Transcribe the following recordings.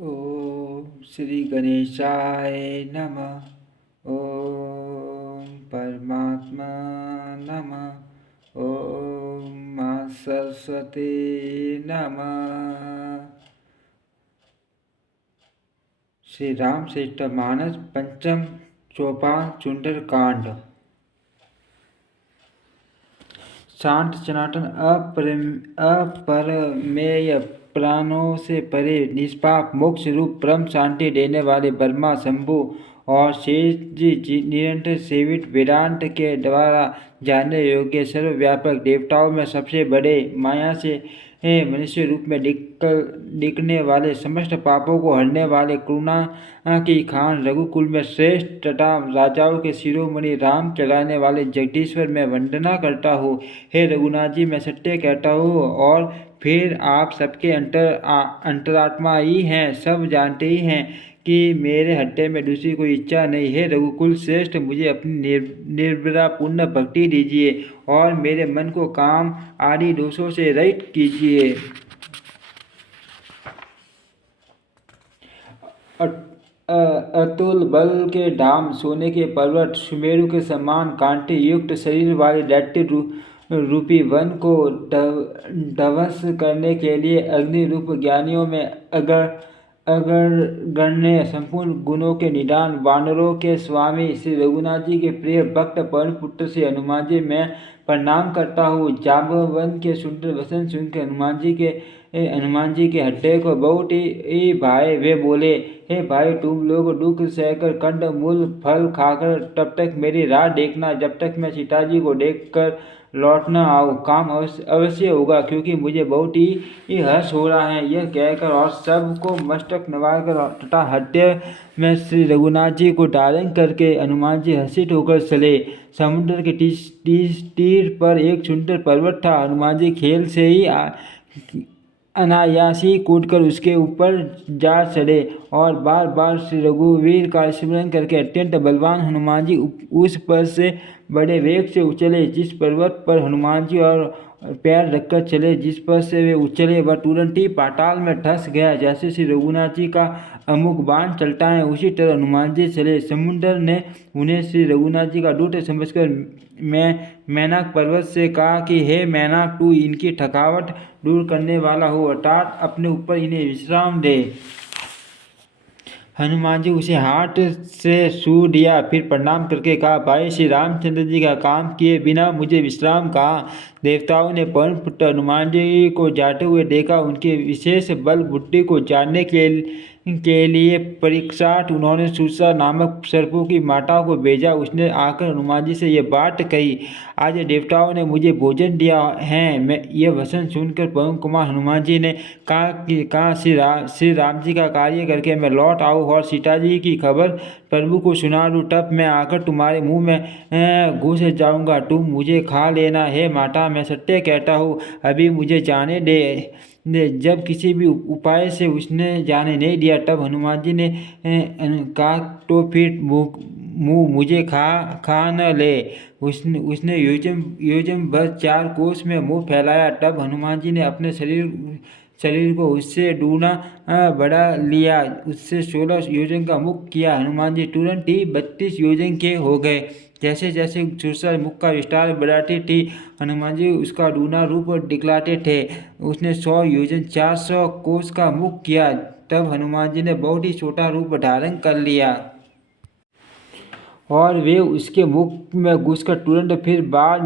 ओम श्री गणेशाय नमः। ओम परमात्मा नमः। ओम मां सरस्वती नमः। श्री रामचरितमानस पंचम चौपान सुंदरकांड। शांत सनातन अपरमेय प्राणों से परे निष्पाप मोक्ष रूप परम शांति देने वाले ब्रह्मा शंभु और शेष जी निरंतर सेवित वेदांत के द्वारा जानने योग्य सर्वव्यापक देवताओं में सबसे बड़े माया से मनुष्य रूप में दिखने वाले समस्त पापों को हरने वाले करुणा की खान रघुकुल में श्रेष्ठ तथा राजाओं के शिरोमणि राम चलाने वाले जगदीश्वर में वंदना करता हूँ। हे रघुनाथ जी, मैं सत्य कहता हूँ और फिर आप सबके अंतरात्मा ही हैं, सब जानते ही हैं कि मेरे हृदय में दूसरी कोई इच्छा नहीं है। रघुकुल श्रेष्ठ, मुझे अपनी निर्भरा पूर्ण भक्ति दीजिए और मेरे मन को काम आदि दोषों से रहित कीजिए। अतुल बल के धाम, सोने के पर्वत, सुमेरु के समान कांति युक्त शरीर वाले दैत्य रूपी वन को ध्वंस करने के लिए अग्नि रूप ज्ञानियों में अग्रगण्य संपूर्ण गुणों के निदान वानरों के स्वामी श्री रघुनाथ जी के प्रिय भक्त पवन पुत्र श्री हनुमान जी मैं प्रणाम करता हूँ। जाम्बवन के सुंदर वचन सुनकर हनुमान जी के हृदय को बहुत ही भाए। वे बोले, हे भाई, तुम लोग दुख सहकर कंद मूल फल खाकर तब तक मेरी राह देखना जब तक मैं सीता जी को देखकर लौट न आऊँ। काम अवश्य होगा, क्योंकि मुझे बहुत ही हर्ष हो रहा है। यह कहकर और सबको मस्तक नवाकर तथा हृदय में श्री रघुनाथ जी को धारण करके हनुमान जी हर्षित होकर चले। समुद्र के तीर पर एक सुंदर पर्वत था। हनुमान जी खेल से ही अनायासी कूदकर उसके ऊपर जा चढ़े और बार बार श्री रघुवीर का स्मरण करके अत्यंत बलवान हनुमान जी उस पर से बड़े वेग से उछले। जिस पर्वत पर हनुमान जी और पैर रखकर चले, जिस पर से वे उछले, वह तुरंत ही पाताल में धंस गया। जैसे श्री रघुनाथ जी का अमुक बाण चलता है, उसी तरह हनुमान जी चले। समुद्र ने उन्हें श्री रघुनाथ जी का दूत समझकर मैनाक पर्वत से कहा कि हे मैनाक, तू इनकी थकावट दूर करने वाला हो, अर्थात अपने ऊपर इन्हें विश्राम दे। हनुमान जी उसे हाथ से छू दिया, फिर प्रणाम करके कहा, भाई श्री रामचंद्र जी का काम किए बिना मुझे विश्राम कहा। देवताओं ने पवन पुत्र हनुमान जी को जाते हुए देखा। उनके विशेष बल बुद्धि को जानने के लिए परीक्षार्थ उन्होंने सुसा नामक सर्पों की माता को भेजा। उसने आकर हनुमान जी से यह बात कही, आज देवताओं ने मुझे भोजन दिया है। मैं यह वचन सुनकर पवन कुमार हनुमान जी ने कहा श्री राम जी का कार्य करके मैं लौट आऊँ और सीता जी की खबर प्रभु को सुना दूँ, तब मैं आकर तुम्हारे मुंह में घुस जाऊंगा, तुम मुझे खा लेना। हे माता, मैं सत्य कहता हूँ, अभी मुझे जाने दे। जब किसी भी उपाय से उसने जाने नहीं दिया, तब हनुमान जी ने कहा, तो फिर मुँह मुझे खा न ले। उसने योजन भर 4 कोस में मुँह फैलाया। तब हनुमान जी ने अपने शरीर को उससे दूना बढ़ा लिया, उससे 16 योजन का मुख किया। हनुमान जी तुरंत ही 32 योजन के हो गए। जैसे जैसे सुरसा मुख का विस्तार बढ़ाती थी, हनुमान जी उसका दूना रूप दिखलाते थे। उसने 100 योजन 400 कोस का मुख किया। तब हनुमान जी ने बहुत ही छोटा रूप धारण कर लिया और वे उसके मुख में घुसकर तुरंत फिर बाहर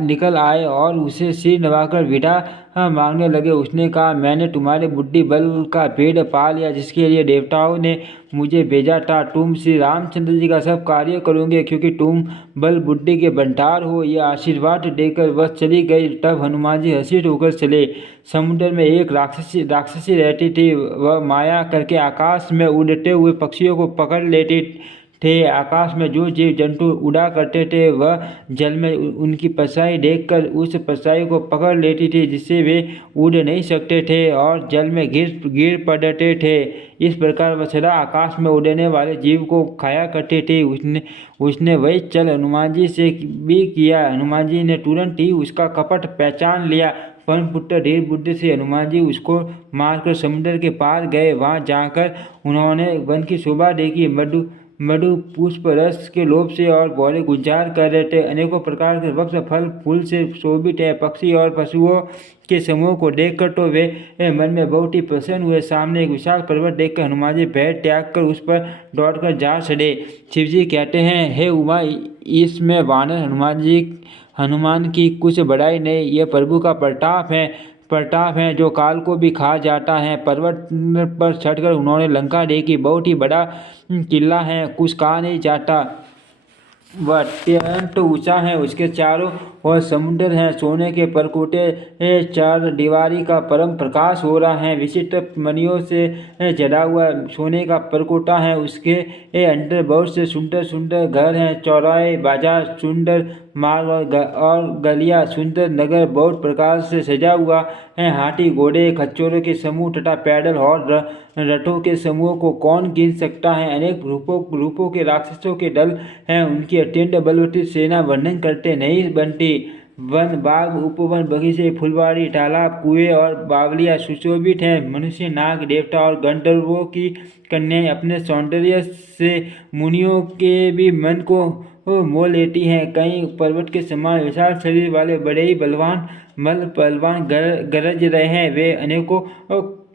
निकल आए और उसे सिर नवाकर विदा मांगने लगे। उसने कहा, मैंने तुम्हारे बुद्धि बल का भेद पा लिया, जिसके लिए देवताओं ने मुझे भेजा था। तुम श्री रामचंद्र जी का सब कार्य करोगे, क्योंकि तुम बल बुद्धि के भंडार हो। यह आशीर्वाद देकर वह चली गई। तब हनुमान जी हर्षित होकर चले। समुद्र में एक राक्षसी रहती थी। वह माया करके आकाश में उड़ते हुए पक्षियों को पकड़ लेती थे। आकाश में जो जीव जंतु उड़ा करते थे, वह जल में उनकी परछाई देखकर उस परछाई को पकड़ लेती थी, जिससे वे उड़ नहीं सकते थे और जल में गिर पड़ते थे। इस प्रकार वह सदा आकाश में उड़ने वाले जीव को खाया करते थे। उसने वही चल हनुमान जी से भी किया। हनुमान जी ने तुरंत ही उसका कपट पहचान लिया, पवनपुत्र धीर बुद्धि से हनुमान जी उसको मारकर समुद्र के पार गए। वहां जाकर उन्होंने वन की शोभा देखी। मधु मधु पुष्प रस के लोभ से और भौरे गुंजार कर रहे थे। अनेकों प्रकार के वृक्ष फल फूल से शोभित है। पक्षी और पशुओं के समूह को देखकर तो वे मन में बहुत ही प्रसन्न हुए। सामने एक विशाल पर्वत देखकर हनुमान जी भय त्याग कर उस पर दौड़कर जा चढ़े। शिव जी कहते हैं, हे उमा, इसमें वानर हनुमान की कुछ बड़ाई नहीं, यह प्रभु का प्रताप है जो काल को भी खा जाता है। पर्वत पर चढ़कर उन्होंने लंका देखी। बहुत ही बड़ा किला है, कुछ कहा नहीं जाता। वह अत्यंत ऊंचा है। उसके चारों ओर समुद्र है। सोने के परकोटे चार दीवारी का परम प्रकाश हो रहा है। विचित्र मणियों से जड़ा हुआ सोने का परकोटा है। उसके अंदर बहुत से सुंदर सुंदर घर हैं। चौराहे, बाजार, सुंदर मार्ग और गलियां, सुंदर नगर बहुत प्रकार से सजा हुआ है। हाथी, घोड़े, खच्चरों के समूह तथा पैदल और रथों के समूह को कौन गिन सकता है। अनेक रूपों के राक्षसों के दल हैं। उनकी अत्यंत बलवती सेना वर्णन करते नहीं बनती। वन, बाग, उपवन, बगीचे, फुलवाड़ी, तालाब, कुएं और बावलियां सुशोभित हैं। मनुष्य, नाग, देवता और गंधर्वों की कन्याएं अपने सौंदर्य से मुनियों के भी मन को मोह लेती हैं। कई पर्वत के समान विशाल शरीर वाले बड़े ही बलवान पहलवान गरज रहे हैं। वे अनेकों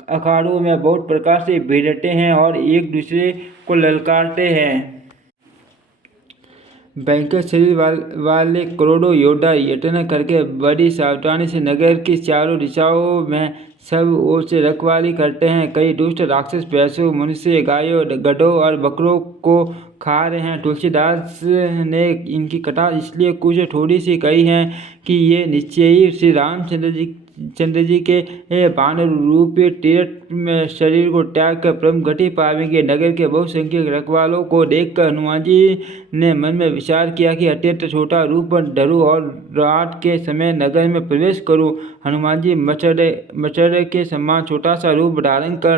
अखाड़ों में बहुत प्रकार से भिड़ते हैं और एक दूसरे को ललकारते हैं। भयंकर शरीर वाले करोड़ों योद्धा यत्न करके बड़ी सावधानी से नगर की चारों दिशाओं में सब ओर से रखवाली करते हैं। कई दुष्ट राक्षस भैंसों, मनुष्य, गायों, गधों और बकरों को खा रहे हैं। तुलसीदास ने इनकी कथा इसलिए कुछ थोड़ी सी कही है कि ये निश्चय ही श्री चंद्र जी के बानर रूप तीर्थ में शरीर को त्याग कर परम गति पावेंगे। नगर के बहुसंख्यक रखवालों को देखकर हनुमान जी ने मन में विचार किया कि अत्यंत छोटा रूप धरूं और रात के समय नगर में प्रवेश करूं। हनुमान जी मच्छर के समान छोटा सा रूप धारण कर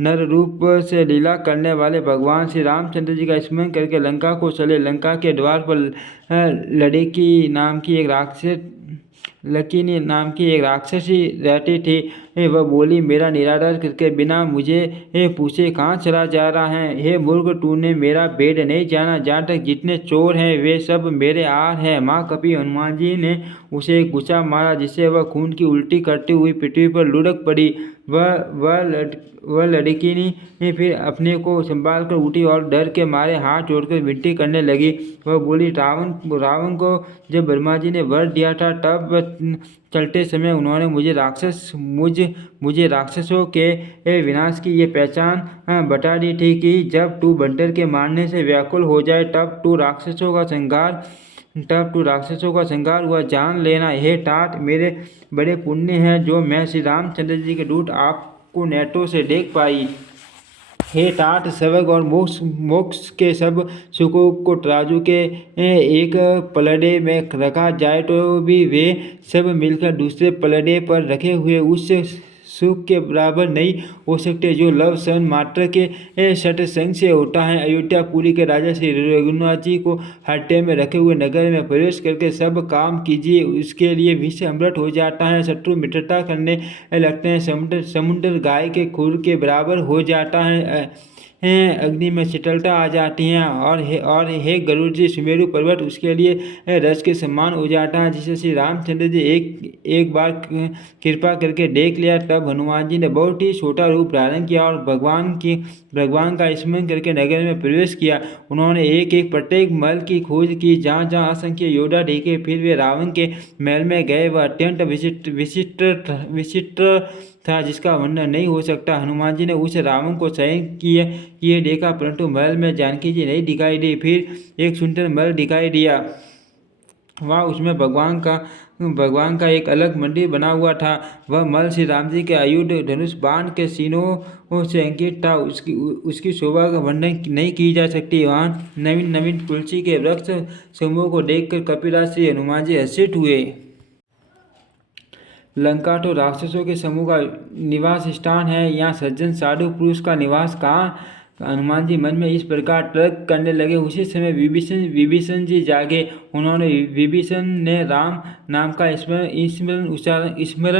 नर रूप से लीला करने वाले भगवान श्री रामचंद्र जी का स्मरण करके लंका को चले। लंका के द्वार पर लड़की नाम की एक राक्षसी रहती थी। वह बोली, मेरा निरादर करके बिना मुझे पूछे कहाँ चला जा रहा है। हे मूर्ख, तूने मेरा भेद नहीं जाना। जहाँ तक जितने चोर हैं वे सब मेरे आर हैं। माँ कपि हनुमान जी ने उसे एक गुस्सा मारा जिससे वह खून की उल्टी करती हुई पृथ्वी पर लुढ़क पड़ी। वह लड़की ने फिर अपने को संभाल कर उठी और डर के मारे हाथ जोड़कर विनती करने लगी। वह बोली, रावण को जब ब्रह्मा जी ने वर दिया था तब चलते समय उन्होंने मुझे राक्षसों के विनाश की ये पहचान बता दी थी कि जब तू बंदर के मारने से व्याकुल हो जाए तब तू राक्षसों का संहार हुआ जान लेना। हे तात, मेरे बड़े पुण्य हैं जो मैं श्री रामचंद्र जी के दूत आपको नेत्रों से देख पाई। हे तात, स्वर्ग और मोक्ष के सब सुखों को तराजू के एक पलड़े में रखा जाए तो भी वे सब मिलकर दूसरे पलड़े पर रखे हुए उस सुख के बराबर नहीं हो सकते जो लव सन मात्र के सत्संग से होता है। अयोध्यापुरी के राजा श्री रघुनाथ जी को हत्या में रखे हुए नगर में प्रवेश करके सब काम कीजिए, उसके लिए विष अमृत हो जाता है। शत्रु मित्रता करने लगते हैं। समुद्र गाय के खुर के बराबर हो जाता है। अग्नि में शीतलता आ जाती है और हे गरुड़ जी, सुमेरु पर्वत उसके लिए रस के समान हो जाता है। जिसे श्री रामचंद्र जी एक बार कृपा करके देख लिया तब हनुमान जी ने बहुत ही छोटा रूप धारण किया और भगवान का स्मरण करके नगर में प्रवेश किया। उन्होंने एक प्रत्येक महल की खोज की, जहाँ जहाँ असंख्य योद्धा देखे। फिर वे रावण के महल में गए। वह अत्यंत विचित्र था जिसका वर्णन नहीं हो सकता। हनुमान जी ने उस रावण को शयन किए देखा, परंतु महल में जानकी जी नहीं दिखाई दी। फिर एक सुंदर महल दिखाई दिया। वहाँ उसमें भगवान का एक अलग मंदिर बना हुआ था। वह महल श्री राम जी के आयुध, धनुष, बाण के सीनों से अंकित था। उसकी शोभा का वर्णन नहीं की जा सकती। वहाँ नवीन तुलसी के वृक्ष समूह को देखकर कपिराज श्री हनुमान जी हर्षित हुए। लंका तो राक्षसों के समूह का निवास स्थान है। यहाँ सज्जन साधु पुरुष का निवास हनुमान जी मन में इस प्रकार तर्क करने लगे। उसी समय विभीषण विभीषण जी जागे। उन्होंने विभीषण ने राम नाम का स्मरण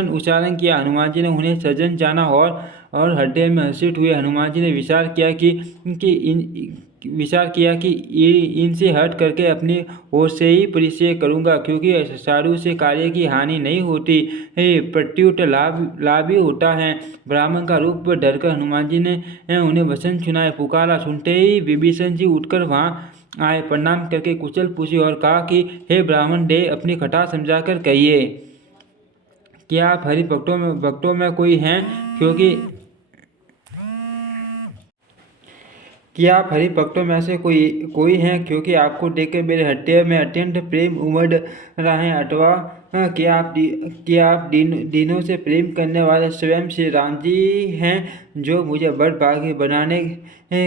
उच्चारण किया। हनुमान जी ने उन्हें सजन जाना और हृदय में हर्षित हुए। हनुमान जी ने विचार किया कि इनसे हट करके अपनी ओर से ही परिचय करूंगा, क्योंकि साधु से कार्य की हानि नहीं होती, प्रत्युत लाभ ही होता है। ब्राह्मण का रूप धरकर हनुमान जी ने उन्हें वचन सुनाए। पुकारा सुनते ही विभीषण जी उठकर वहां आए, प्रणाम करके कुशल पूछे और कहा कि हे ब्राह्मण दे, अपनी कथा समझाकर कहिए, क्या आप हरि भक्तों में कोई हैं, कोई हैं, क्योंकि आपको देखकर मेरे हृदय में अत्यंत प्रेम उमड़ रहा है। अथवा क्या आप दिनों से प्रेम करने वाले स्वयं श्री राम जी हैं, जो मुझे बड़ भागी बनाने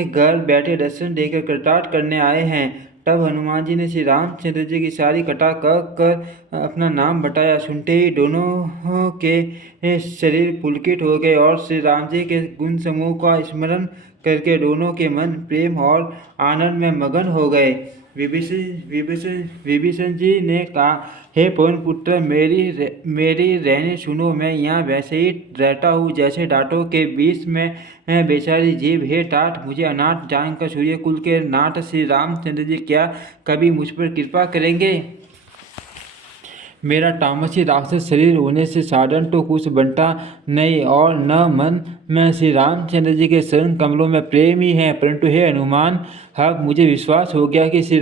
घर बैठे दर्शन देकर कृतार्थ करने आए हैं। तब हनुमान जी ने श्री रामचंद्र जी की सारी कथा कर अपना नाम बताया। सुनते ही दोनों के शरीर पुलकित हो गए और श्री राम जी के गुण समूह का स्मरण करके दोनों के मन प्रेम और आनंद में मगन हो गए। विभीषण जी ने कहा, हे पवन पुत्र, मेरी रहने सुनो। मैं यहाँ वैसे ही रहता हूँ जैसे डांटों के बीच में बेचारी जीव। हे तात, मुझे अनाथ जानकर सूर्य कुल के नाथ श्री रामचंद्र जी क्या कभी मुझ पर कृपा करेंगे? मेरा तामसी राक्षस शरीर होने से साधन तो कुछ बनता नहीं, और न मन में श्री रामचंद्र जी के शरण कमलों में प्रेम ही है। परंतु हे हनुमान, अब मुझे विश्वास हो गया कि श्री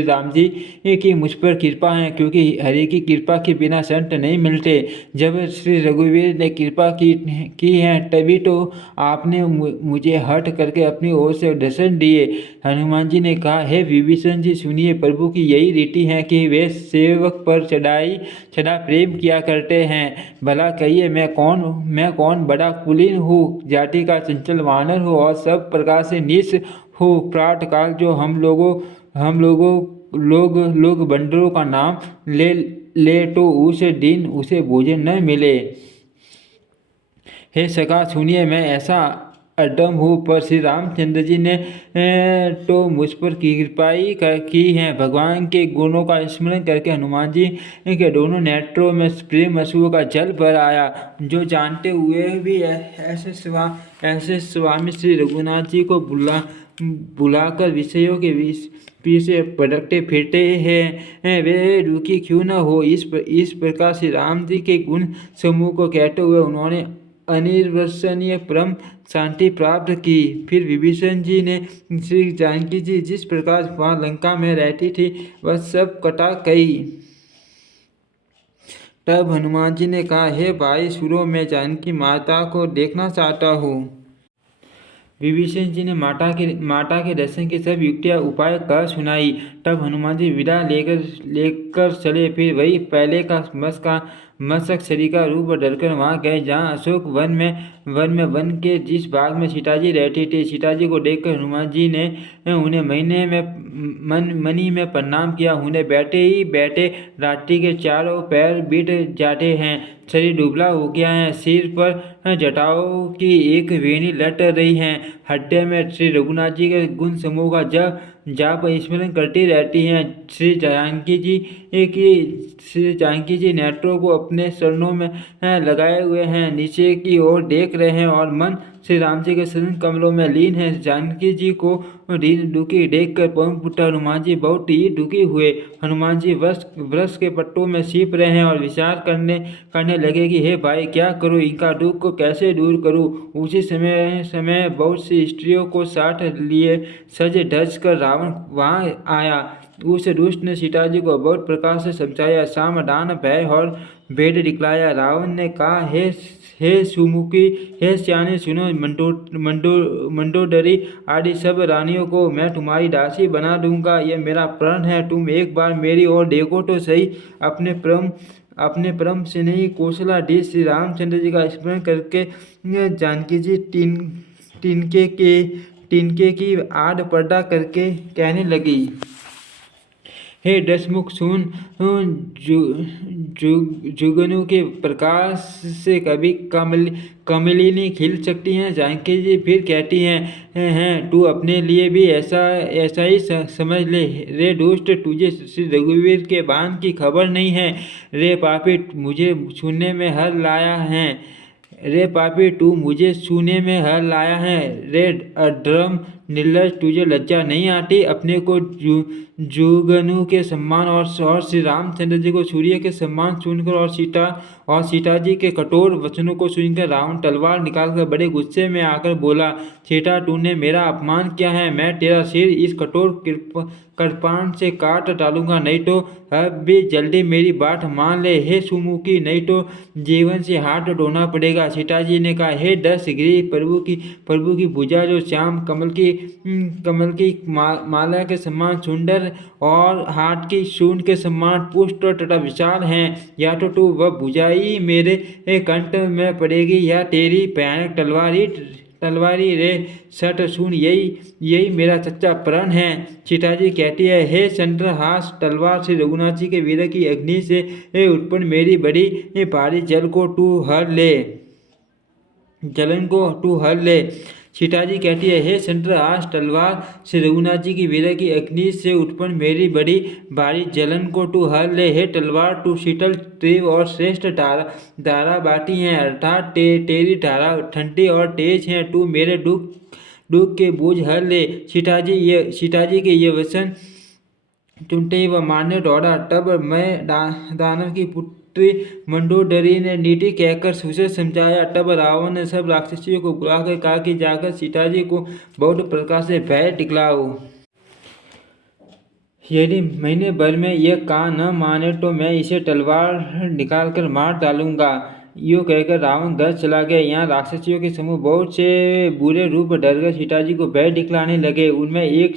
राम जी की मुझ पर कृपा है, क्योंकि हरि की कृपा के बिना संत नहीं मिलते। जब श्री रघुवीर ने कृपा की है, तभी तो आपने मुझे हट करके अपनी ओर से दर्शन दिए। हनुमान जी ने कहा, हे विभीषण जी, सुनिए, प्रभु की यही रीति है कि वे सेवक पर सदा प्रेम किया करते हैं। भला कहिए, मैं कौन बड़ा कुलीन हूँ, जाति का चंचल वानर हूँ और सब प्रकार से नीच हूँ। प्रातः काल जो हम लोग बंदरों का नाम ले तो उस दिन उसे भोजन न मिले। हे सखा सुनिए, मैं ऐसा अधम हूँ, पर श्री रामचंद्र जी ने तो मुझ पर कृपा ही की है। भगवान के गुणों का स्मरण करके हनुमान जी के दोनों नेत्रों में प्रेम अश्रु का जल भर आया। जो जानते हुए भी ऐसे स्वामी श्री रघुनाथ जी को बुलाकर विषयों के पीछे भटकते फिरते हैं, वे दुखी क्यों न हो। इस प्रकार श्री राम जी के गुण समूह को कहते हुए उन्होंने अनिर्वचनीय परम शांति प्राप्त की। फिर विभीषण जी ने श्री जानकी जी जिस प्रकार वहाँ लंका में रहती थी वह सब कथा कही। तब हनुमान जी ने कहा, हे भाई सुनो, मैं जानकी माता को देखना चाहता हूँ। विभीषण जी ने माता के दर्शन की सब युक्तियाँ उपाय कर सुनाई। तब हनुमान जी विदा लेकर चले। फिर वही पहले का मत्स्य शरीर का रूप धरकर वहां गए जहाँ अशोक वन के जिस भाग में सीता जी रहती थी। सीता जी को देखकर हनुमान जी ने उन्हें मनी में प्रणाम किया। उन्हें बैठे ही बैठे रात्रि के चारों पैर बीत जाते हैं। शरीर दुबला हो गया है। सिर पर जटाओं की एक वेणी लट रही है। हृदय में श्री रघुनाथ जी के गुण समूह का जाप स्मरण करती रहती हैं। श्री जानकी जी नेत्रों को अपने चरणों में लगाए हुए हैं, नीचे की ओर देख रहे हैं और मन श्री राम जी के चरण कमलों में लीन है। जानकी जी को दीन दुखी देखकर पवन पुत्र हनुमान जी बहुत ही दुखी हुए। हनुमान जी वृक्ष के पत्तों में छिप रहे हैं और विचार करने लगे कि हे भाई, क्या करूं, इनका दुख को कैसे दूर करूं। उसी समय बहुत सी स्त्रियों को साथ लिए सज धज कर रावण वहां आया। उस दुष्ट ने सीता जी को बहुत प्रकार से समझाया, सामधान भय और भेद दिखलाया। रावण ने कहा, हे सुमुखी, हे सियाने, सुनो, मंडोदरी आदि सब रानियों को मैं तुम्हारी दासी बना दूंगा। यह मेरा प्रण है। तुम एक बार मेरी ओर देखो तो सही। अपने परम स्नेही कौशलाधीश श्री रामचंद्र जी का स्मरण करके जानकी जी तिनके की आड़ पर्दा करके कहने लगी, हे दशमुख सुन, जुगनू के प्रकाश से कभी कमलिनी खिल सकती हैं। जानकी जी फिर कहती हैं तू अपने लिए भी ऐसा ऐसा ही समझ ले रे दुष्ट, तुझे श्री रघुवीर के बाण की खबर नहीं है। रे पापी मुझे छूने में हर लाया है। रे पापी तू मुझे छूने में हर लाया है। रे अधर्म निर्लज, तुझे लज्जा नहीं आती अपने को जुगनू के सम्मान और श्री रामचंद्र जी को सूर्य के सम्मान सुनकर और सीता जी के कठोर वचनों को सुनकर रावण तलवार निकालकर बड़े गुस्से में आकर बोला, सीता तूने मेरा अपमान किया है, मैं तेरा सिर इस कठोर कृपाण से काट डालूंगा, नहीं तो अब भी जल्दी मेरी बात मान ले हे सुमुखी, नहीं तो जीवन से हाथ धोना पड़ेगा। सीता जी ने कहा, हे दशग्रीव प्रभु की भुजा जो श्याम कमल की माला के समान सुंदर और हाथ की सूंड के समान पुष्ट तथा विशाल हैं, या तो तू वह भुजाई मेरे कंठ में पड़ेगी या तेरी भयानक तलवारी रे सट सुन, यही मेरा सच्चा प्रण है। सीता जी कहती है, हे चंद्रहास तलवार से रघुनाथ जी के वीर की अग्नि से उत्पन्न मेरी बड़ी भारी जलन को तू हर ले। सीता जी कहती है, हे चंद्रहास तलवार से रघुनाथ जी की वीर की अग्नि से उत्पन्न मेरी बड़ी भारी जलन को तू हर ले। हे तलवार तू शीतल तीव्र और श्रेष्ठ धारा बाटी है, अर्थात तेरी धारा ठंडी और तेज है, तू मेरे दुख के बोझ हर ले। सीता जी के ये वचन सुनते ही वह मारने दौड़ा। तब मैं दानव की पुत्री मंडोदरी ने नीति कहकर उसे समझाया। तब रावण ने सब राक्षसियों को बुलाकर कहा कि जाकर सीता जी को बहुत प्रकार से भय दिखलाओ। यदि महीने भर में यह कहा न माने तो मैं इसे तलवार निकालकर मार डालूंगा। यूँ कहकर रावण घर चला गया। यहाँ राक्षसियों के समूह बहुत से बुरे रूप धरकर सीता जी को भय दिखलाने लगे। उनमें एक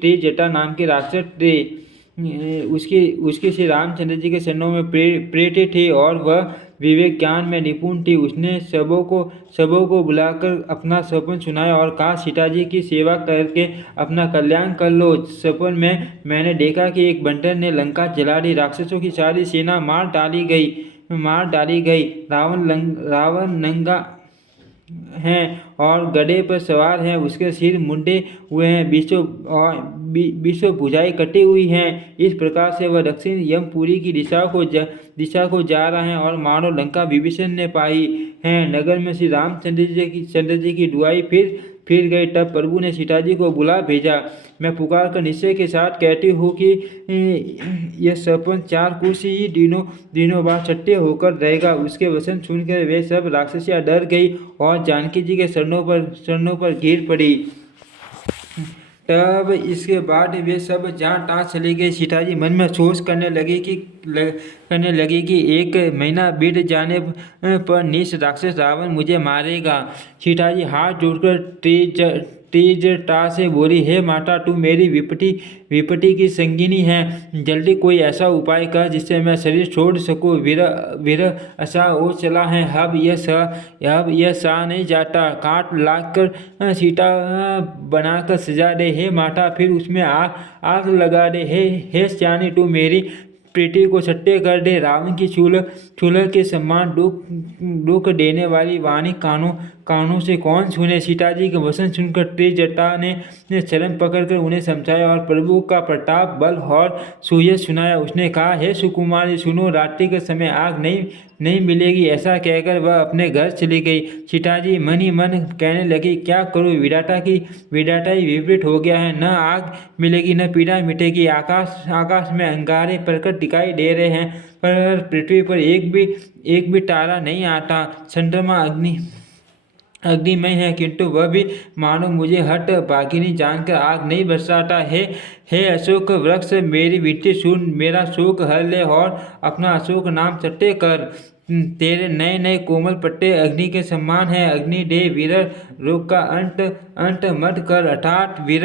त्रिजटा नाम की राक्षस थी। उसकी श्री रामचंद्र जी के चरणों में प्रीति थी और वह विवेक ज्ञान में निपुण थी। उसने सबों को बुलाकर अपना सपन सुनाया और कहा, सीता जी की सेवा करके अपना कल्याण कर लो। सपन में मैंने देखा कि एक बंदर ने लंका जला दी, राक्षसों की सारी सेना मार डाली गई। रावण नंगा है और गधे पर सवार है, उसके सिर मुंडे हुए हैं, बीचों भुजाएं कटी हुई हैं। इस प्रकार से वह दक्षिण यमपुरी की दिशा को जा रहा है और मानो लंका विभीषण ने पाई है। नगर में श्री रामचंद्र जी की दुआई फिर गई। तब प्रभु ने सीता जी को बुला भेजा। मैं पुकार कर निश्चय के साथ कहती हूँ कि यह सपन 4 कुछ ही दिनों बाद सत्य होकर रहेगा। उसके वचन सुनकर वे सब राक्षसियाँ डर गई और जानकी जी के चरणों पर गिर पड़ी। तब इसके बाद वे सब जहाँ तहाँ चली गई। सीता जी मन में सोच करने लगी कि 1 महीना बीत जाने पर निश राक्षस रावण मुझे मारेगा। सीता जी हाथ जोड़कर तेजटा से बोली, हे माता तू मेरी विपत्ति की संगिनी है, जल्दी कोई ऐसा उपाय कर जिससे मैं शरीर छोड़ सकूं। वीर ऐसा हो चला है, अब यह सहा नहीं जाता, काट लाग कर सीता बनाकर सजा दे हे माता, फिर उसमें आग लगा दे हे श्यानी, तू मेरी प्रीति को सत्य कर दे। रावण की चूल्ह के समान दुख देने वाली वाणी कानों से कौन सुने। सीता जी के वचन सुनकर त्रिजटा ने चरण पकड़कर उन्हें समझाया और प्रभु का प्रताप बल और सुयश सुनाया। उसने कहा, हे सुकुमारी सुनो, रात्रि के समय आग नहीं मिलेगी। ऐसा कहकर वह अपने घर चली गई। सीता जी मन ही मन कहने लगी, क्या करूं, विधाता ही विपरीत हो गया है, न आग मिलेगी न पीड़ा मिटेगी। आकाश में अंगारे प्रकट दिखाई दे रहे हैं पर पृथ्वी पर एक भी तारा नहीं आता। चंद्रमा अग्निमय है किंतु वह भी मानो मुझे हठ भागिनी जानकर आग नहीं बरसाता। हे अशोक वृक्ष, मेरी विनती सुन, मेरा शोक हर ले और अपना अशोक नाम सत्य कर। तेरे नए कोमल पट्टे अग्नि के समान है। अग्नि दे वीर, रोग का अंत मत कर, अर्थात वीर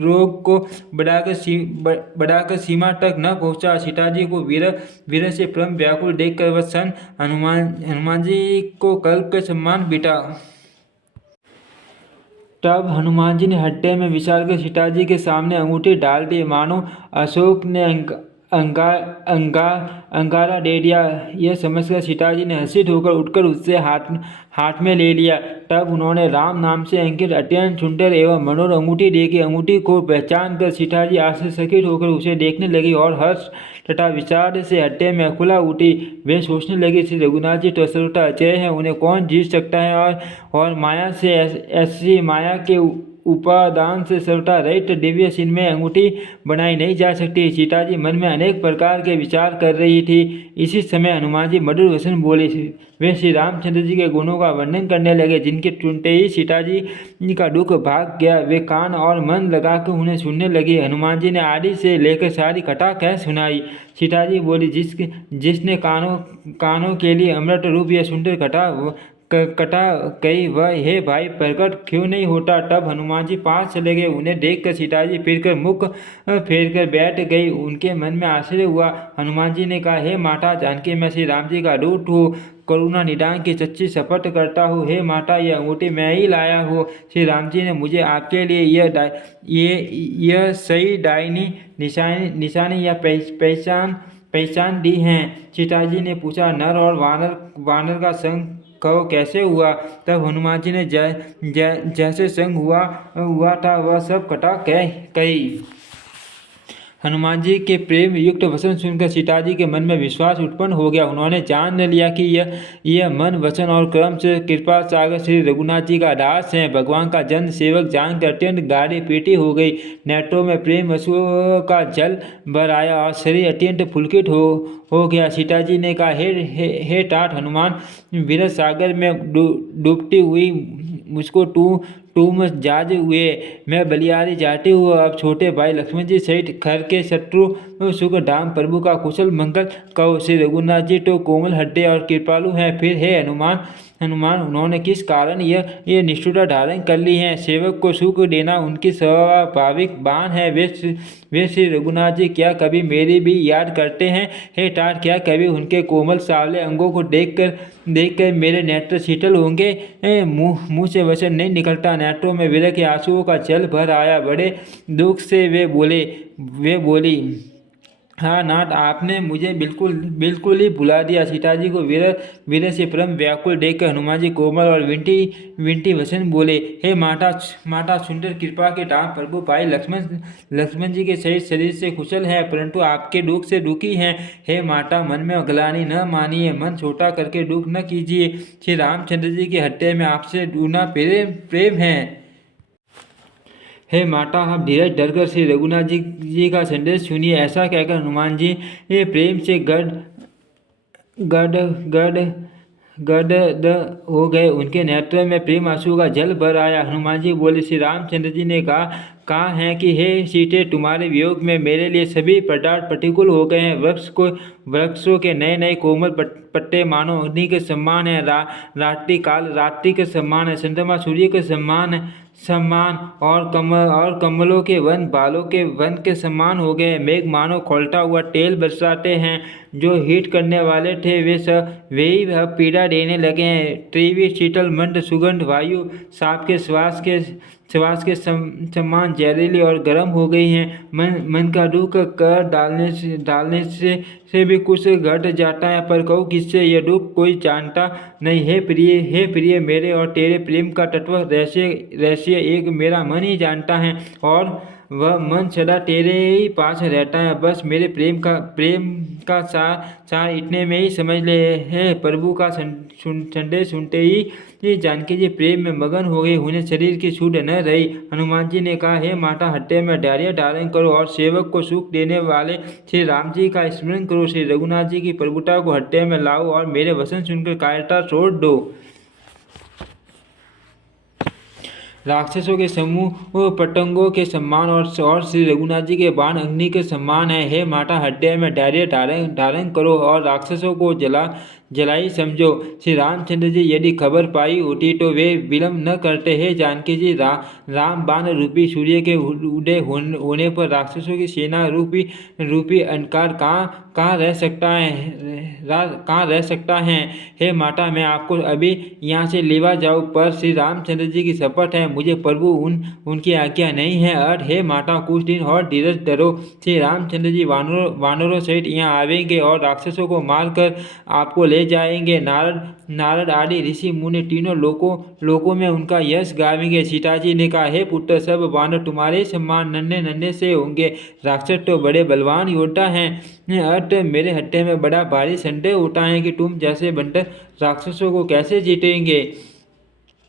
रोग को बढ़ाकर सीमा तक न पहुंचा। सीता जी को वीर से परम व्याकुल देखकर वह सन हनुमान जी को कल्प के समान बीता। तब हनुमान जी ने हड्डे में विचार कर सीता जी के सामने अंगूठी डाल दी। मानो अशोक ने अंगारा दे दिया। यह समझकर सीता जी ने हंसी होकर उठकर उससे हाथ में ले लिया। तब उन्होंने राम नाम से अंकित अत्यंत सुंदर एवं मनोहर अंगूठी देखी। अंगूठी को पहचान कर सीता जी आश्चर्यचकित होकर उसे देखने लगी और हर्ष तथा विचार से हड्डे में खुला उठी। वे सोचने लगी, श्री रघुनाथ जी तो सर्वथा अजय है, उन्हें कौन जीत सकता है। और माया से ऐसी माया के उपादान से सर्वथा रहित दिव्य चिन्मय अंगूठी बनाई नहीं जा सकती। सीता जी मन में अनेक प्रकार के विचार कर रही थी। इसी समय हनुमान जी मधुर वचन बोले। वे श्री रामचंद्र जी के गुणों का वर्णन करने लगे, जिनके सुनते ही सीता जी का दुख भाग गया। वे कान और मन लगाकर उन्हें सुनने लगी। हनुमान जी ने आदि से लेकर सारी कथा कह सुनाई। सीता जी बोली, जिसने कानों के लिए अमृत रूप यह सुंदर कथा कही, वह हे भाई प्रकट क्यों नहीं होता। तब हनुमान जी पास चले गए। उन्हें देखकर सीता जी फिरकर मुख फेर कर बैठ गई। उनके मन में आश्चर्य हुआ। हनुमान जी ने कहा, हे माता जानकी, मैं श्री राम जी का दूत हूँ, करुणा निदान की सच्ची शपथ करता हूँ। हे माता, यह अंगूठी मैं ही लाया हूँ। श्री राम जी ने मुझे आपके लिए यह सही दाहिनी निशानी या पहचान दी है। सीता जी ने पूछा, नर और वानर का संग कहो कैसे हुआ। तब हनुमान जी ने जैसे संग हुआ था वह सब कथा कही। हनुमान जी के प्रेम युक्त वचन सुनकर सीता जी के मन में विश्वास उत्पन्न हो गया। उन्होंने जान लिया कि यह मन वचन और कर्म से कृपा सागर श्री रघुनाथ जी का दास है। भगवान का जन सेवक जानकर अत्यंत गाढ़ी प्रीति हो गई। नेत्रों में प्रेम अश्रु का जल भर आया और शरीर अत्यंत पुलकित हो गया। सीता जी ने कहा, हे तात हनुमान, विरह सागर में डूबती हुई मुझको तुम जाज हुए। मैं बलिहारी जाती हूँ। अब छोटे भाई लक्ष्मण जी सहित घर के शत्रु सुख धाम प्रभु का कुशल मंगल कहो। श्री रघुनाथ जी तो कोमल हड्डे और कृपालु हैं। फिर हे हनुमान उन्होंने किस कारण ये निष्ठुरता धारण कर ली है। सेवक को सुख देना उनकी स्वाभाविक बान है। वे श्री रघुनाथ जी क्या कभी मेरी भी याद करते हैं। हे तात, क्या कभी उनके कोमल सावले अंगों को देखकर मेरे नेत्र शीतल होंगे। मुँह से वचन नहीं निकलता, नेत्रों में विरह के आंसुओं का जल भर आया। बड़े दुख से वे बोली, हाँ नाथ, आपने मुझे बिल्कुल ही भुला दिया। सीता जी को विरह से परम व्याकुल देखकर हनुमान जी कोमल और विनती वचन बोले, हे माता सुंदर कृपा के धाम प्रभु, भाई लक्ष्मण जी के सहित शरीर से कुशल हैं, परंतु आपके दुख से दुखी हैं। हे माता, मन में ग्लानि न मानिए, मन छोटा करके दुख न कीजिए। श्री रामचंद्र जी के हृदय में आपसे दूना प्रेम है। हे माता, आप धीरज धरकर श्री रघुनाथ जी का संदेश सुनिए। ऐसा कहकर हनुमान जी प्रेम से गद हो गए। उनके नेत्र में प्रेम आंसू का जल भर आया। हनुमान जी बोले, श्री रामचंद्र जी ने कहा है कि हे सीते, तुम्हारे वियोग में मेरे लिए सभी पदार्थ प्रतिकूल हो गए हैं। वृक्षों के नए कोमल पत्ते मानो अग्नि के समान है। रात्रि के समान है। चंद्रमा सूर्य के समान और कमलों के वन बालों के वन के समान हो गए। मेघ मानो खोलता हुआ तेल बरसाते हैं। जो हिट करने वाले थे वे ही पीड़ा देने लगे हैं। तीव्र शीतल मंद सुगंध वायु सांप के श्वास के समान जहरीली और गर्म हो गई हैं। मन का दुख कर डालने से भी कुछ घट जाता है, पर कहूँ किससे, यह दुख कोई जानता नहीं। हे प्रिय, मेरे और तेरे प्रेम का तत्व रहस्य एक मेरा मन ही जानता है, और वह मन सदा तेरे ही पास रहता है। बस मेरे प्रेम का सार इतने में ही समझ ले। है प्रभु का संदेश सुनते ही जानकी जी प्रेम में मगन हो गई। उन्हें शरीर की छूट न रही। हनुमान जी ने कहा, हे माता, हृदय में धैर्य धारण करो और सेवक को सुख देने वाले श्री राम जी का स्मरण करो। श्री रघुनाथ जी की प्रभुता को हृदय में लाओ और मेरे वचन सुनकर कायरता छोड़ दो। राक्षसों के समूह पतंगों के समान और श्री रघुनाथ जी के बाण अग्नि के समान है। हे माता, हृदय में धैर्य धारण करो और राक्षसों को जलाई समझो। श्री रामचंद्र जी यदि खबर पाई होती तो वे विलंब न करते। हे जानकी जी, राम बाण रूपी सूर्य के उदय होने पर राक्षसों की सेना रूपी अंधकार कहाँ रह सकता है। हे माता, मैं आपको अभी यहाँ से लेवा जाऊँ, पर श्री रामचंद्र जी की शपथ है, मुझे प्रभु उनकी आज्ञा नहीं है। अर्थ, हे माता, कुछ दिन और धीरज धरो। श्री रामचंद्र जी वानरों सहित यहाँ आवेंगे और राक्षसों को मारकर आपको ले जाएंगे। नारद आदि ऋषि मुनि तीनों लोकों में उनका यश गावेंगे। सीता जी ने कहा, हे पुत्र, सब वानर तुम्हारे सम्मान नन्हे नन्हे से होंगे। राक्षस तो बड़े बलवान योद्धा हैं। अर्थ, मेरे हत्या में बड़ा भारी संदेह होता है कि तुम जैसे बंदर राक्षसों को कैसे जीतेंगे।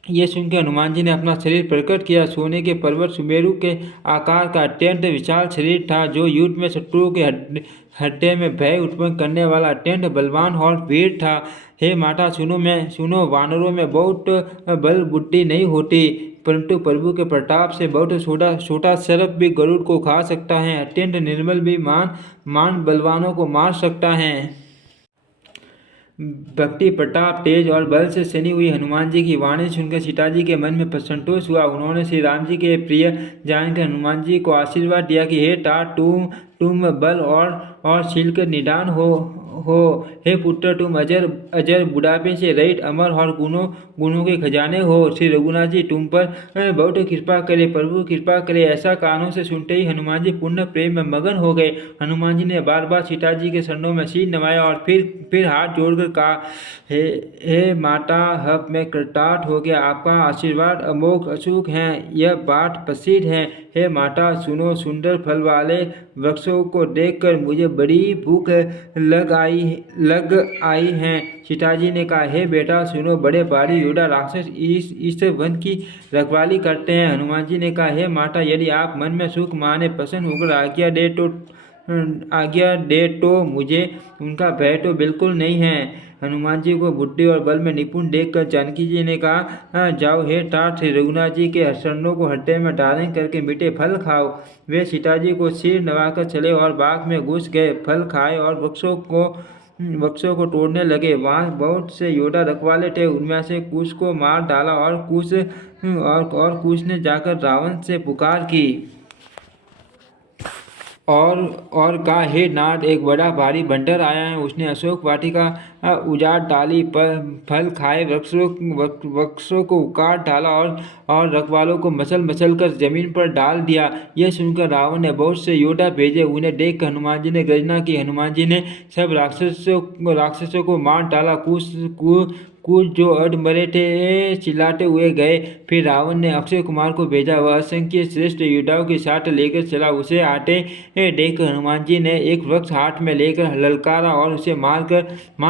ये सुनकर हनुमान जी ने अपना शरीर प्रकट किया। सोने के पर्वत सुमेरु के आकार का अत्यंत विशाल शरीर था, जो युद्ध में शत्रुओं के हृदय में भय उत्पन्न करने वाला अत्यंत बलवान और वीर था। हे माता, सुनो, वानरों में बहुत बल बुद्धि नहीं होती, परंतु प्रभु के प्रताप से बहुत छोटा सर्प भी गरुड़ को खा सकता है। अत्यंत निर्मल भी मान बलवानों को मार सकता है। भक्ति, प्रताप, तेज और बल से सनी हुई हनुमान जी की वाणी सुनकर सीता जी के मन में संतोष हुआ। उन्होंने श्री राम जी के प्रिय जानकर हनुमान जी को आशीर्वाद दिया कि हे तात, तुम बल और शील के निदान हो। हे पुत्र, तुम अजर बुढ़ापे से रहित अमर और गुणों के खजाने हो। श्री रघुनाथ जी तुम पर बहुत कृपा करे, प्रभु कृपा करे। ऐसा कानों से सुनते ही हनुमान जी पूर्ण प्रेम में मगन हो गए। हनुमान जी ने बार बार सीता जी के चरणों में सिर नवाया और फिर हाथ जोड़कर कहा, हे माता, अब मैं कृतार्थ हो गया। आपका आशीर्वाद अमोघ अचूक है, यह बात प्रसिद्ध है। हे माता, सुनो, सुंदर फल वाले वृक्षों को देखकर मुझे बड़ी भूख लग आई है। सीता जी ने कहा, हे बेटा सुनो, बड़े भारी योद्धा राक्षस इस वन की रखवाली करते हैं। हनुमान जी ने कहा, हे माता, यदि आप मन में सुख माने प्रसन्न होकर आज्ञा दे तो मुझे उनका भय तो बिल्कुल नहीं है। हनुमान जी को बुद्धि और बल में निपुण देखकर जानकी जी ने कहा, जाओ हे तात, श्री रघुनाथ जी के चरणों को हृदय में धारण करके मीठे फल खाओ। वे सीता जी को सिर नवाकर चले और बाग में घुस गए। फल खाए और वृक्षों को तोड़ने लगे। वहाँ बहुत से योद्धा रखवाले थे, उनमें से कुछ को मार डाला और कुछ ने जाकर रावण से पुकार की और कहा, हे नाथ, एक बड़ा भारी बंदर आया है। उसने अशोक वाटिका उजाड़ डाली, फल खाए, वृक्षों को उखाड़ डाला और रखवालों को मचल कर जमीन पर डाल दिया। यह सुनकर रावण ने बहुत से योद्धा भेजे। उन्हें देखकर हनुमान जी ने गर्जना की। हनुमान जी ने सब राक्षसों को मार डाला। कुछ जो अध मरे थे चिल्लाते हुए गए। फिर रावण ने अक्षय कुमार को भेजा। वह असंख्य श्रेष्ठ योद्धाओं के साथ लेकर चला। उसे आते देखकर हनुमान जी ने एक वृक्ष हाथ में लेकर ललकारा और उसे मार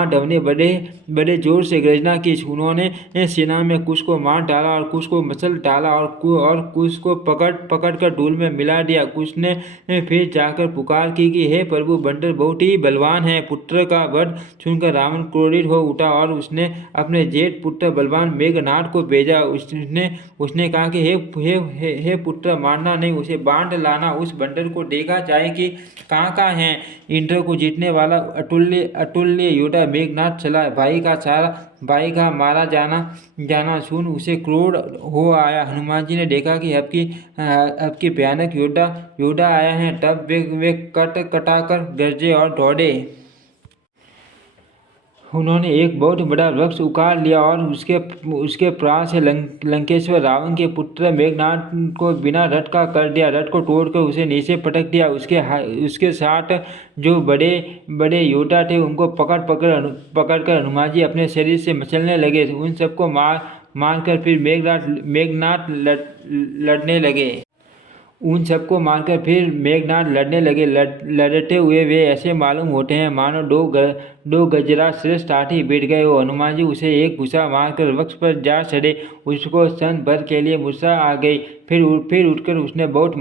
डवने बड़े जोर से गर्जना की। उन्होंने सेना में कुछ को मार डाला और कुछ को मचल डाला और कुछ को पकड़ कर धूल में मिला दिया। कुछ ने फिर जाकर पुकार की कि हे प्रभु, बंदर बहुत ही बलवान है। पुत्र का वध सुनकर रावण क्रोधित हो उठा और उसने अपने जेठ पुत्र बलवान मेघनाद को भेजा। उसने कहा कि हे पुत्र, मारना नहीं, उसे बांध लाना। उस बंदर को देखा जाए कि कहाँ है। इंद्र को जीतने वाला अतुल्य योद्धा मेघनाद चला। भाई का मारा जाना सुन उसे क्रोध हो आया। हनुमान जी ने देखा कि अब की भयानक योद्धा आया है। तब वे कटाकर गरजे और दौड़े। उन्होंने एक बहुत बड़ा वृक्ष उखाड़ लिया और उसके प्राण से लंकेश्वर रावण के पुत्र मेघनाद को बिना रथ का कर दिया। रथ को तोड़कर उसे नीचे पटक दिया। उसके साथ जो बड़े बड़े योद्धा थे उनको पकड़ कर हनुमान जी अपने शरीर से मचलने लगे। उन सबको मारकर फिर मेघनाद लड़ने लगे। उन सबको मारकर फिर मेघनाद लड़ने लगे। लड़ते हुए वे ऐसे मालूम होते हैं मानो दो गजरा श्रेष्ठ हाथी भिड़ गए हो। हनुमान जी उसे एक घुसा मारकर वृक्ष पर जा चढ़े। उसको क्षण भर के लिए मूर्छा आ गई। फिर उठकर उसने बहुत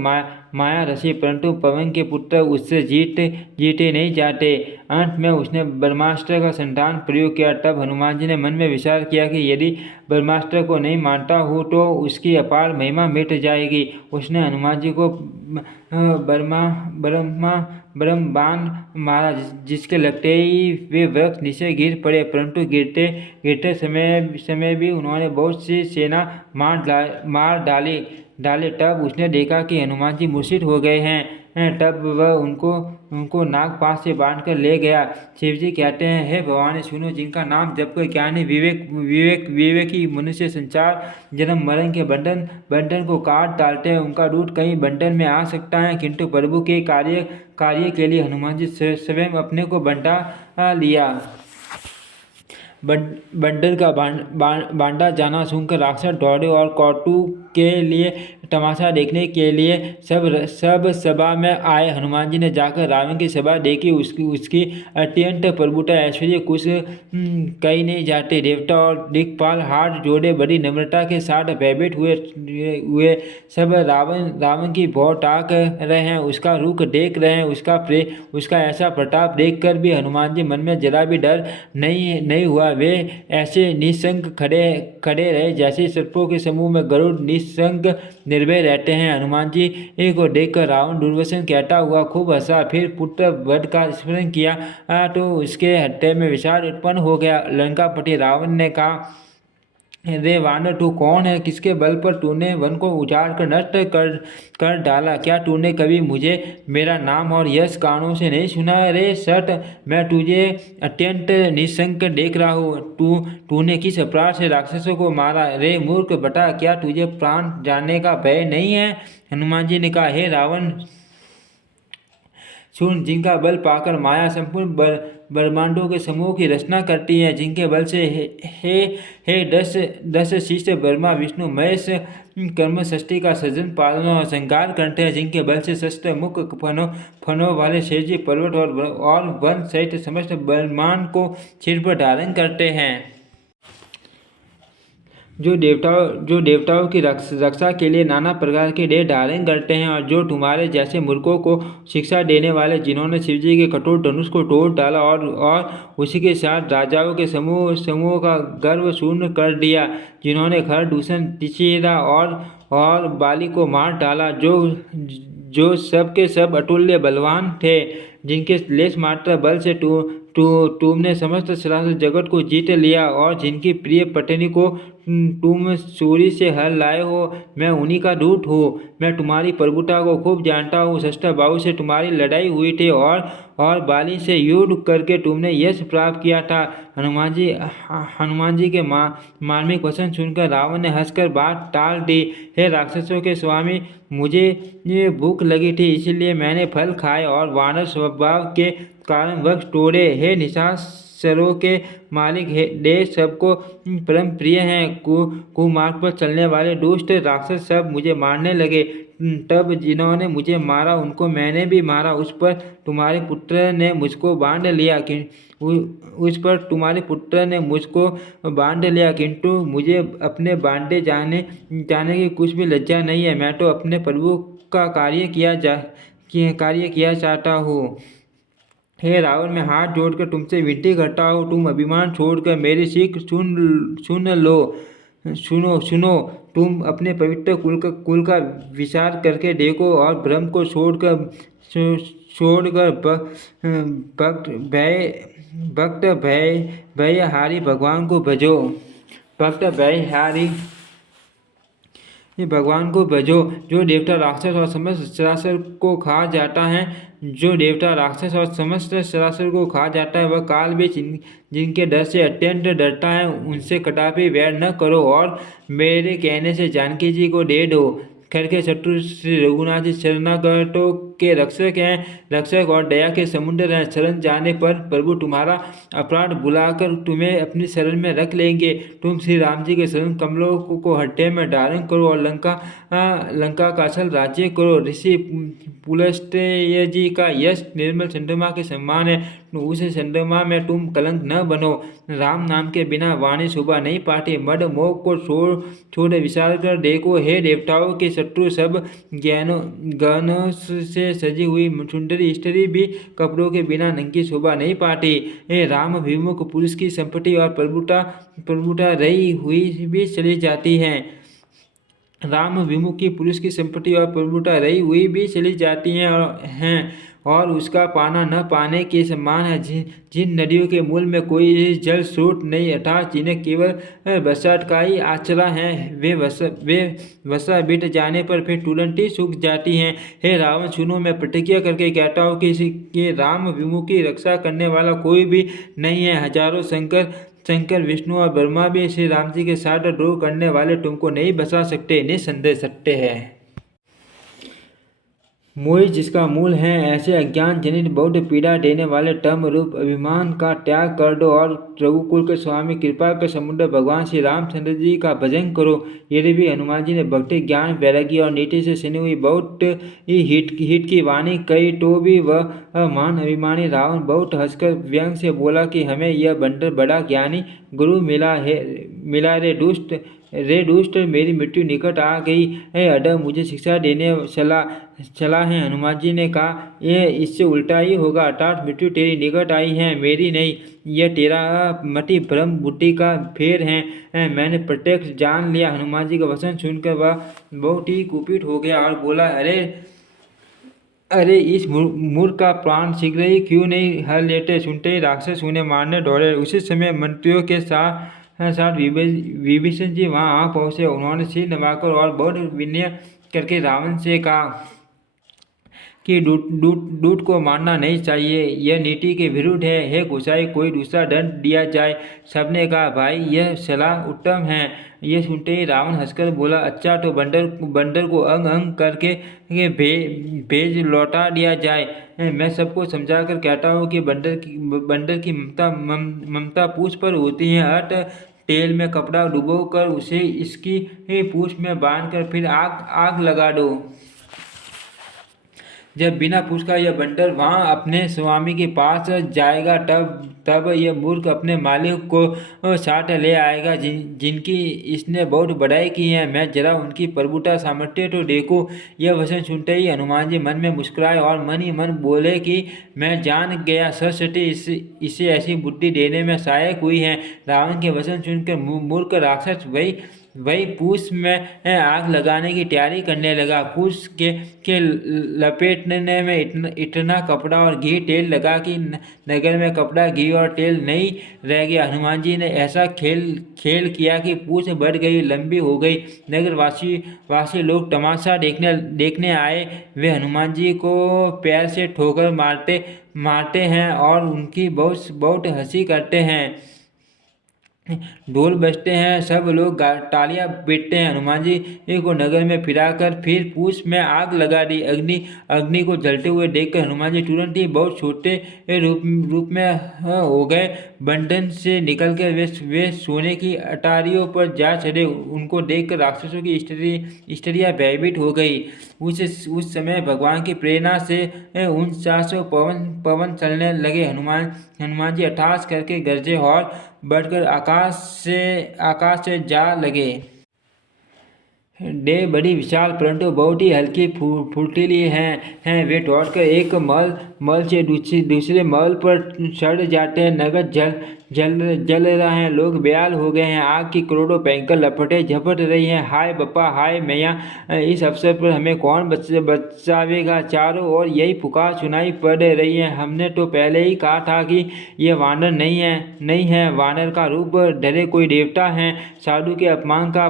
माया रची, परंतु पवन के पुत्र उससे जीते नहीं जाते। अंत में उसने ब्रह्मास्त्र का संतान प्रयोग किया। तब हनुमान जी ने मन में विचार किया कि यदि ब्रह्मास्त्र को नहीं मानता हूँ तो उसकी अपार महिमा मिट जाएगी। उसने हनुमान जी को ब्रह्मा ब्रह्मा ब्रह्म बाण मारा, जिसके लगते ही वे वृक्ष नीचे गिर पड़े, परंतु गिरते गिरते समय भी उन्होंने बहुत सी सेना मार डाले। तब उसने देखा कि हनुमान जी मूर्छित हो गए हैं। तब वह उनको उनको नागपाश से बांधकर ले गया। शिव जी कहते हैं, हे भवानी सुनो, जिनका नाम जप कर ज्ञानी विवेकी मनुष्य संसार जन्म मरण के बंधन को काट डालते हैं, उनका दूत कहीं बंधन में आ सकता है, किंतु प्रभु के कार्य के लिए हनुमान जी स्वयं अपने को बंटा लिया। बंडल का बांधा जाना सुनकर राक्षस दौड़े और कौतुक के लिए तमाशा देखने के लिए सब सभा में आए। हनुमान जी ने जाकर रावण की सभा देखी, उसकी अत्यंत प्रभुता ऐश्वर्य कुछ कहीं नहीं जाते। देवता और दिक्पाल हाथ जोड़े बड़ी नम्रता के साथ भयभीत हुए सब रावण की भौं ताक रहे हैं, उसका रुख देख रहे हैं। उसका ऐसा प्रताप देखकर भी हनुमान जी मन में जरा भी डर नहीं हुआ। वे ऐसे निसंग खड़े रहे जैसे सर्पों के समूह में गरुड़ निसंग निर्भय रहते हैं। हनुमान जी को देखकर रावण दुर्वसन कहता हुआ खूब हंसा, फिर पुत्र वध का स्मरण किया तो उसके हृदय में विषाद उत्पन्न हो गया। लंकापति रावण ने कहा, रे वानर, तू कौन है? किसके बल पर तूने वन को उजाड़ कर नष्ट कर डाला? क्या तूने कभी मुझे मेरा नाम और यश कानों से नहीं सुना? रे सट, मैं तुझे अत्यंत निशंक देख रहा हूँ। तूने किस अपराध से राक्षसों को मारा? रे मूर्ख, बता, क्या तुझे प्राण जाने का भय नहीं है? हनुमान जी ने कहा, हे रावण सुन, जिनका बल पाकर माया संपूर्ण ब्रह्मांडों के समूह की रचना करती है, जिनके बल से हे दस शिष्य ब्रह्मा विष्णु महेश कर्म सृष्टि का सृजन पालन और संहार करते हैं, जिनके बल से शस्त्र मुख फनों वाले शेषजी पर्वत और वन सहित समस्त ब्रह्मांड को सिर पर धारण करते हैं, जो देवताओं की रक्षा के लिए नाना प्रकार के देह धारण करते हैं, और जो तुम्हारे जैसे मूर्खों को शिक्षा देने वाले, जिन्होंने शिवजी के कठोर धनुष को तोड़ डाला और उसी के साथ राजाओं के समूह का गर्व शून्य कर दिया, जिन्होंने खर दूषण तिचिरा और बाली को मार डाला, जो सब के सब अतुल्य बलवान थे, जिनके लेश मात्र बल से तुमने समस्त सरासर जगत को जीत लिया, और जिनकी प्रिय पत्नी को तुम सूरी से हर लाए हो। मैं उन्हीं का दूत हूँ। मैं तुम्हारी प्रभुता को खूब जानता हूँ। शस्त्र बाहु से तुम्हारी लड़ाई हुई थी और बाली से युद्ध करके तुमने यश प्राप्त किया था। हनुमान जी के मार्मिक वचन सुनकर रावण ने हंसकर बात टाल दी। हे राक्षसों के स्वामी, मुझे ये भूख लगी थी, इसलिए मैंने फल खाए और वानर स्वभाव के कारण वृक्ष तोड़े। हे निशाचरों के मालिक, हे देव सबको परम प्रिय हैं, कुमार्ग पर चलने वाले दुष्ट राक्षस सब मुझे मारने लगे। तब जिन्होंने मुझे मारा उनको मैंने भी मारा। उस पर तुम्हारे पुत्र ने मुझको बांध लिया, किंतु मुझे अपने बांधे जाने की कुछ भी लज्जा नहीं है। मैं तो अपने प्रभु का कार्य किया चाहता हूँ। हे रावण, मैं हाथ जोड़कर तुमसे विनती करता हूँ, तुम अभिमान छोड़कर मेरी सीख सुनो। तुम अपने पवित्र कुल का विचार करके देखो और भ्रम को छोड़कर भक्त भयहारी भगवान को भजो। भगवान को भजो, जो देवता राक्षस और समस्त सरासर को खा जाता है। वह काल भी जिनके डर से अत्यंत डरता है, उनसे कदापि वैर न करो और मेरे कहने से जानकी जी को दे दो। खैर के शत्रु श्री रघुनाथ जी शरणागतों के रक्षक और दया के समुद्र हैं। शरण जाने पर प्रभु तुम्हारा अपराध बुलाकर तुम्हें अपनी शरण में रख लेंगे। तुम श्री राम जी के शरण कमलों को हृदय में धारण करो और लंका का असल राज्य करो। ऋषि पुलस्त्य जी का यश निर्मल चंद्रमा के समान है, उस चंद्रमा में तुम कलंक न बनो। राम नाम के बिना वाणी शोभा नहीं पाती। मद मोह को छोड़ विचार कर देखो। हे देवताओं के शत्रु सब गहनों से सजी हुई सुंदरी स्त्री भी कपड़ों के बिना नंगी शोभा नहीं पाती। हे राम, विमुख पुरुष की संपत्ति और प्रभुता रही हुई भी चली जाती है। राम विमुख की पुरुष की संपत्ति और प्रभुता रही हुई भी चली जाती और उसका पाना न पाने के समान है। जिन नदियों के मूल में कोई जल स्रोत नहीं, अर्थात जिन्हें केवल बरसात का ही आचरा है, वे वर्षा बीत जाने पर फिर तुरंत ही सूख जाती हैं। हे रावण, सुनो, मैं प्रतिज्ञा करके कहता हूँ कि राम विमुख की रक्षा करने वाला कोई भी नहीं है। हजारों शंकर, विष्णु और ब्रह्मा भी श्री राम जी के साथ द्रोह करने वाले तुमको नहीं बचा सकते, निसंदेह सत्य है। मोह जिसका मूल है, ऐसे अज्ञान जनित बहुत पीड़ा देने वाले तम रूप अभिमान का त्याग कर दो और रघुकुल के स्वामी, कृपा के समुद्र भगवान श्री रामचंद्र जी का भजन करो। यदि भी हनुमान जी ने भक्ति, ज्ञान, वैराग्य और नीति से सनी हुई बहुत ही हित की वाणी कही, तो भी वह महान अभिमानी रावण बहुत हंसकर व्यंग से बोला कि हमें यह बंदर बड़ा ज्ञानी गुरु मिला रे दुष्ट, मेरी मृत्यु निकट आ गई है, अतः मुझे शिक्षा देने चला है। हनुमान जी ने कहा, ये इससे उल्टा ही होगा, अर्थात मृत्यु तेरी निकट आई है, मेरी नहीं। यह तेरा मति भ्रम बुद्धि का फेर है, मैंने प्रत्यक्ष जान लिया। हनुमान जी का वचन सुनकर वह बहुत ही कुपित हो गया और बोला, अरे इस मूर्ख का प्राण शीघ्र ही क्यों नहीं हर लेते। सुनते ही राक्षस उन्हें मारने दौड़े। उसी समय मंत्रियों के साथ विभीषण जी वहां आ पहुंचे। उन्होंने सिर नवाकर और बहुत विनय करके रावण से कहा कि दूत को मारना नहीं चाहिए, यह नीति के विरुद्ध है। हे गोसाई, कोई दूसरा दंड दिया जाए। सबने कहा, भाई यह सलाह उत्तम है। यह सुनते ही रावण हंसकर बोला, अच्छा तो बंदर को अंग अंग करके भेज लौटा दिया जाए। मैं सबको समझा कर कहता हूँ कि बंदर की ममता पूछ पर होती है। तेल में कपड़ा डुबो कर उसे इसकी पूछ में बांध कर फिर आग लगा दो। जब बिना पूछ का यह बंदर वहां अपने स्वामी के पास जाएगा, तब यह मूर्ख अपने मालिक को साथ ले आएगा जिनकी इसने बहुत बड़ाई की है। मैं जरा उनकी प्रभुता सामर्थ्य तो देखो। यह वचन सुनते ही हनुमान जी मन में मुस्कुराए और मन ही मन बोले कि मैं जान गया, सरस्वती इसे ऐसी बुद्धि देने में सहायक हुई है। रावण के वचन सुनकर मूर्ख राक्षस वही पूछ में आग लगाने की तैयारी करने लगा। पूछ के लपेटने में इतना कपड़ा और घी तेल लगा कि नगर में कपड़ा, घी और तेल नहीं रह गया। हनुमान जी ने ऐसा खेल किया कि पूछ बढ़ गई, लंबी हो गई। नगर वासी लोग तमाशा देखने आए। वे हनुमान जी को पैर से ठोकर मारते हैं और उनकी बहुत हंसी करते हैं। ढोल बजते हैं, सब लोग तालियां पीटते हैं। हनुमान जी को नगर में फिराकर फिर पूछ में आग लगा दी। अग्नि को जलते हुए देखकर हनुमान जी तुरंत ही बहुत छोटे रूप में हो गए। बंधन से निकलकर वे सोने की अटारियों पर जा चढ़े। उनको देखकर राक्षसों की स्त्रियां भयभीत हो गई। उस समय भगवान की प्रेरणा से 49 पवन चलने लगे। हनुमान जी अट्टहास करके गरजे और बढ़कर आकाश से जा लगे। देह बड़ी विशाल परंतु बहुत ही हल्की फुर्तीली हैं। वे दौड़कर एक मल से दूसरे मल पर चढ़ जाते हैं। नगर जल रहा है, लोग बेहाल हो गए हैं। आग की करोड़ों भयंकर लपटें झपट रही हैं। हाय बप्पा, हाय मैया, इस अवसर पर हमें कौन बचावेगा। चारों ओर यही पुकार सुनाई पड़ रही है। हमने तो पहले ही कहा था कि यह वानर नहीं है। वानर का रूप धरे कोई देवता है। साधु के अपमान का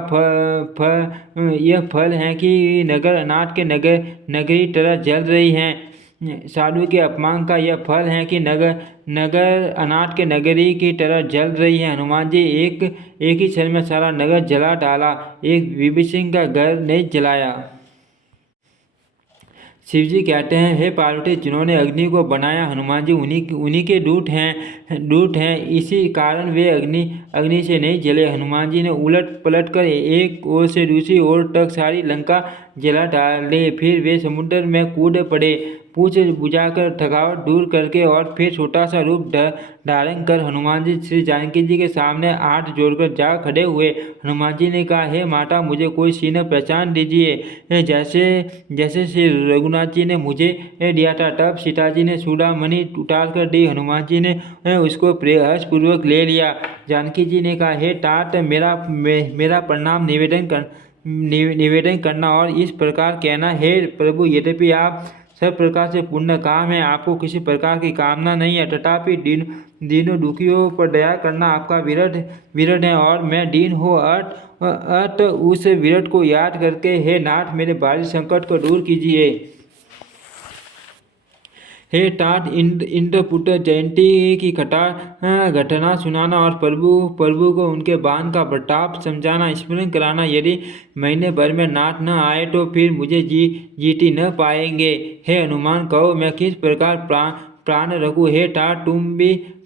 यह फल है कि नगर अनाथ के नगरी तरह जल रही हैं। साधु के अपमान का यह फल है कि नगर अनाथ के नगरी की तरह जल रही है। हनुमान जी एक ही क्षण में सारा नगर जला डाला, एक विभीषण का घर नहीं जलाया। शिव जी कहते हैं, हे पार्वती, जिन्होंने अग्नि को बनाया, हनुमान जी उन्हीं के दूत हैं। इसी कारण वे अग्नि से नहीं जले। हनुमान जी ने उलट पलट कर एक ओर से दूसरी ओर तक सारी लंका जला डाले। फिर वे समुद्र में कूद पड़े। पूछ बुझाकर, थकावट दूर करके और फिर छोटा सा रूप धारण कर हनुमान जी श्री जानकी जी के सामने हाथ जोड़कर जा खड़े हुए। हनुमान जी ने कहा, हे माता, मुझे कोई चिन्ह पहचान दीजिए, जैसे श्री रघुनाथ जी ने मुझे दिया था। तब सीता जी ने चूड़ामणि उतार कर दी। हनुमान जी ने उसको हर्षपूर्वक ले लिया। जानकी जी ने कहा, हे तात, मेरा प्रणाम निवेदन करना और इस प्रकार कहना, हे प्रभु, यद्यपि आप सब प्रकार से पुण्य काम है, आपको किसी प्रकार की कामना नहीं है, तथापि दीनों दुखियों पर दया करना आपका विरध है और मैं दीन हो अत उस विरध को याद करके हे नाथ मेरे भारी संकट को दूर कीजिए। हे तात इंद्रपुत्र जयंती की घटना सुनाना और प्रभु को उनके बाण का प्रताप समझाना, स्मरण कराना। यदि महीने भर में नाथ न आए तो फिर मुझे जीती न पाएंगे। हे हनुमान, कहो मैं किस प्रकार प्राण रखूं। हे तात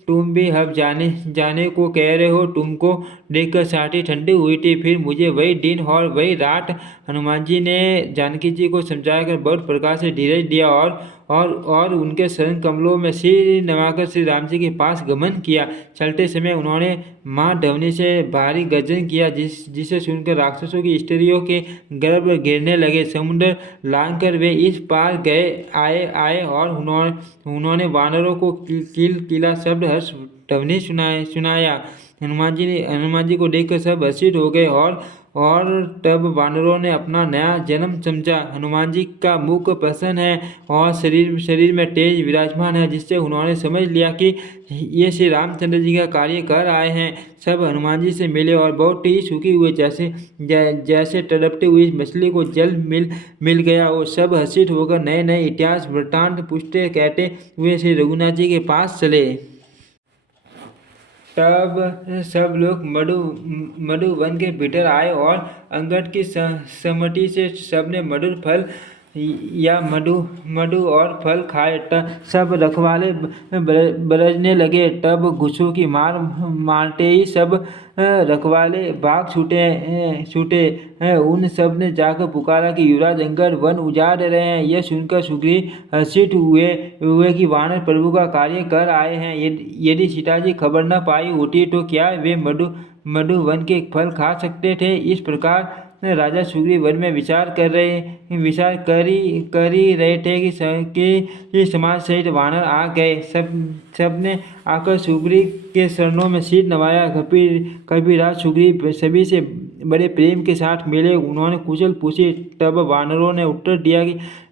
तुम भी अब जाने को कह रहे हो। तुमको देखकर छाती ठंडी हुई थी। फिर मुझे वही दिन और वही रात हनुमान जी ने जानकी जी को समझाकर बहुत प्रकार से धीरज दिया और उनके शरण कमलों में सिर नवाकर श्री राम जी के पास गमन किया। चलते समय उन्होंने माँ ध्वनि से भारी गर्जन किया, जिसे सुनकर राक्षसों की स्त्रियों के गर्भ गिरने लगे। समुद्र लांघकर वे इस पार आए और उन्होंने वानरों को किला शब्द हर्ष ध्वनि सुनाया। हनुमान जी को देखकर सब हर्षित हो गए और तब वानरों ने अपना नया जन्म समझा। हनुमान जी का मुख प्रसन्न है और शरीर में तेज विराजमान है, जिससे उन्होंने समझ लिया कि ये श्री रामचंद्र जी का कार्य कर आए हैं। सब हनुमान जी से मिले और बहुत ही सुखी हुए, जैसे तड़पती हुई मछली को जल मिल गया। और सब हर्षित होकर नए नए इतिहास वृत्तांत पूछते कहते हुए श्री रघुनाथ जी के पास चले। तब सब लोग मधु वन के भीतर आए और अंगद की सम्मति से सबने मधुर फल या मधु और फल खाए। सब रखवाले बरसने लगे। तब घुसों की मारते ही सब रखवाले भाग छूटे। उन सब ने जाकर पुकारा कि युवराज अंगद वन उजाड़ रहे हैं। यह सुनकर सुग्रीव हर्षित हुए कि वानर प्रभु का कार्य कर आए हैं। यदि सीता जी खबर न पाई होती तो क्या वे मधु वन के फल खा सकते थे। इस प्रकार राजा सुग्रीव वन में विचार कर ही रहे थे कि समाज सहित वानर आ गए। सबने आकर सुग्रीव के चरणों में सिर नवाया। कबीरदास सुग्रीव सभी से बड़े प्रेम के साथ मिले। उन्होंने कुशल पूछे। तब वानरों ने उत्तर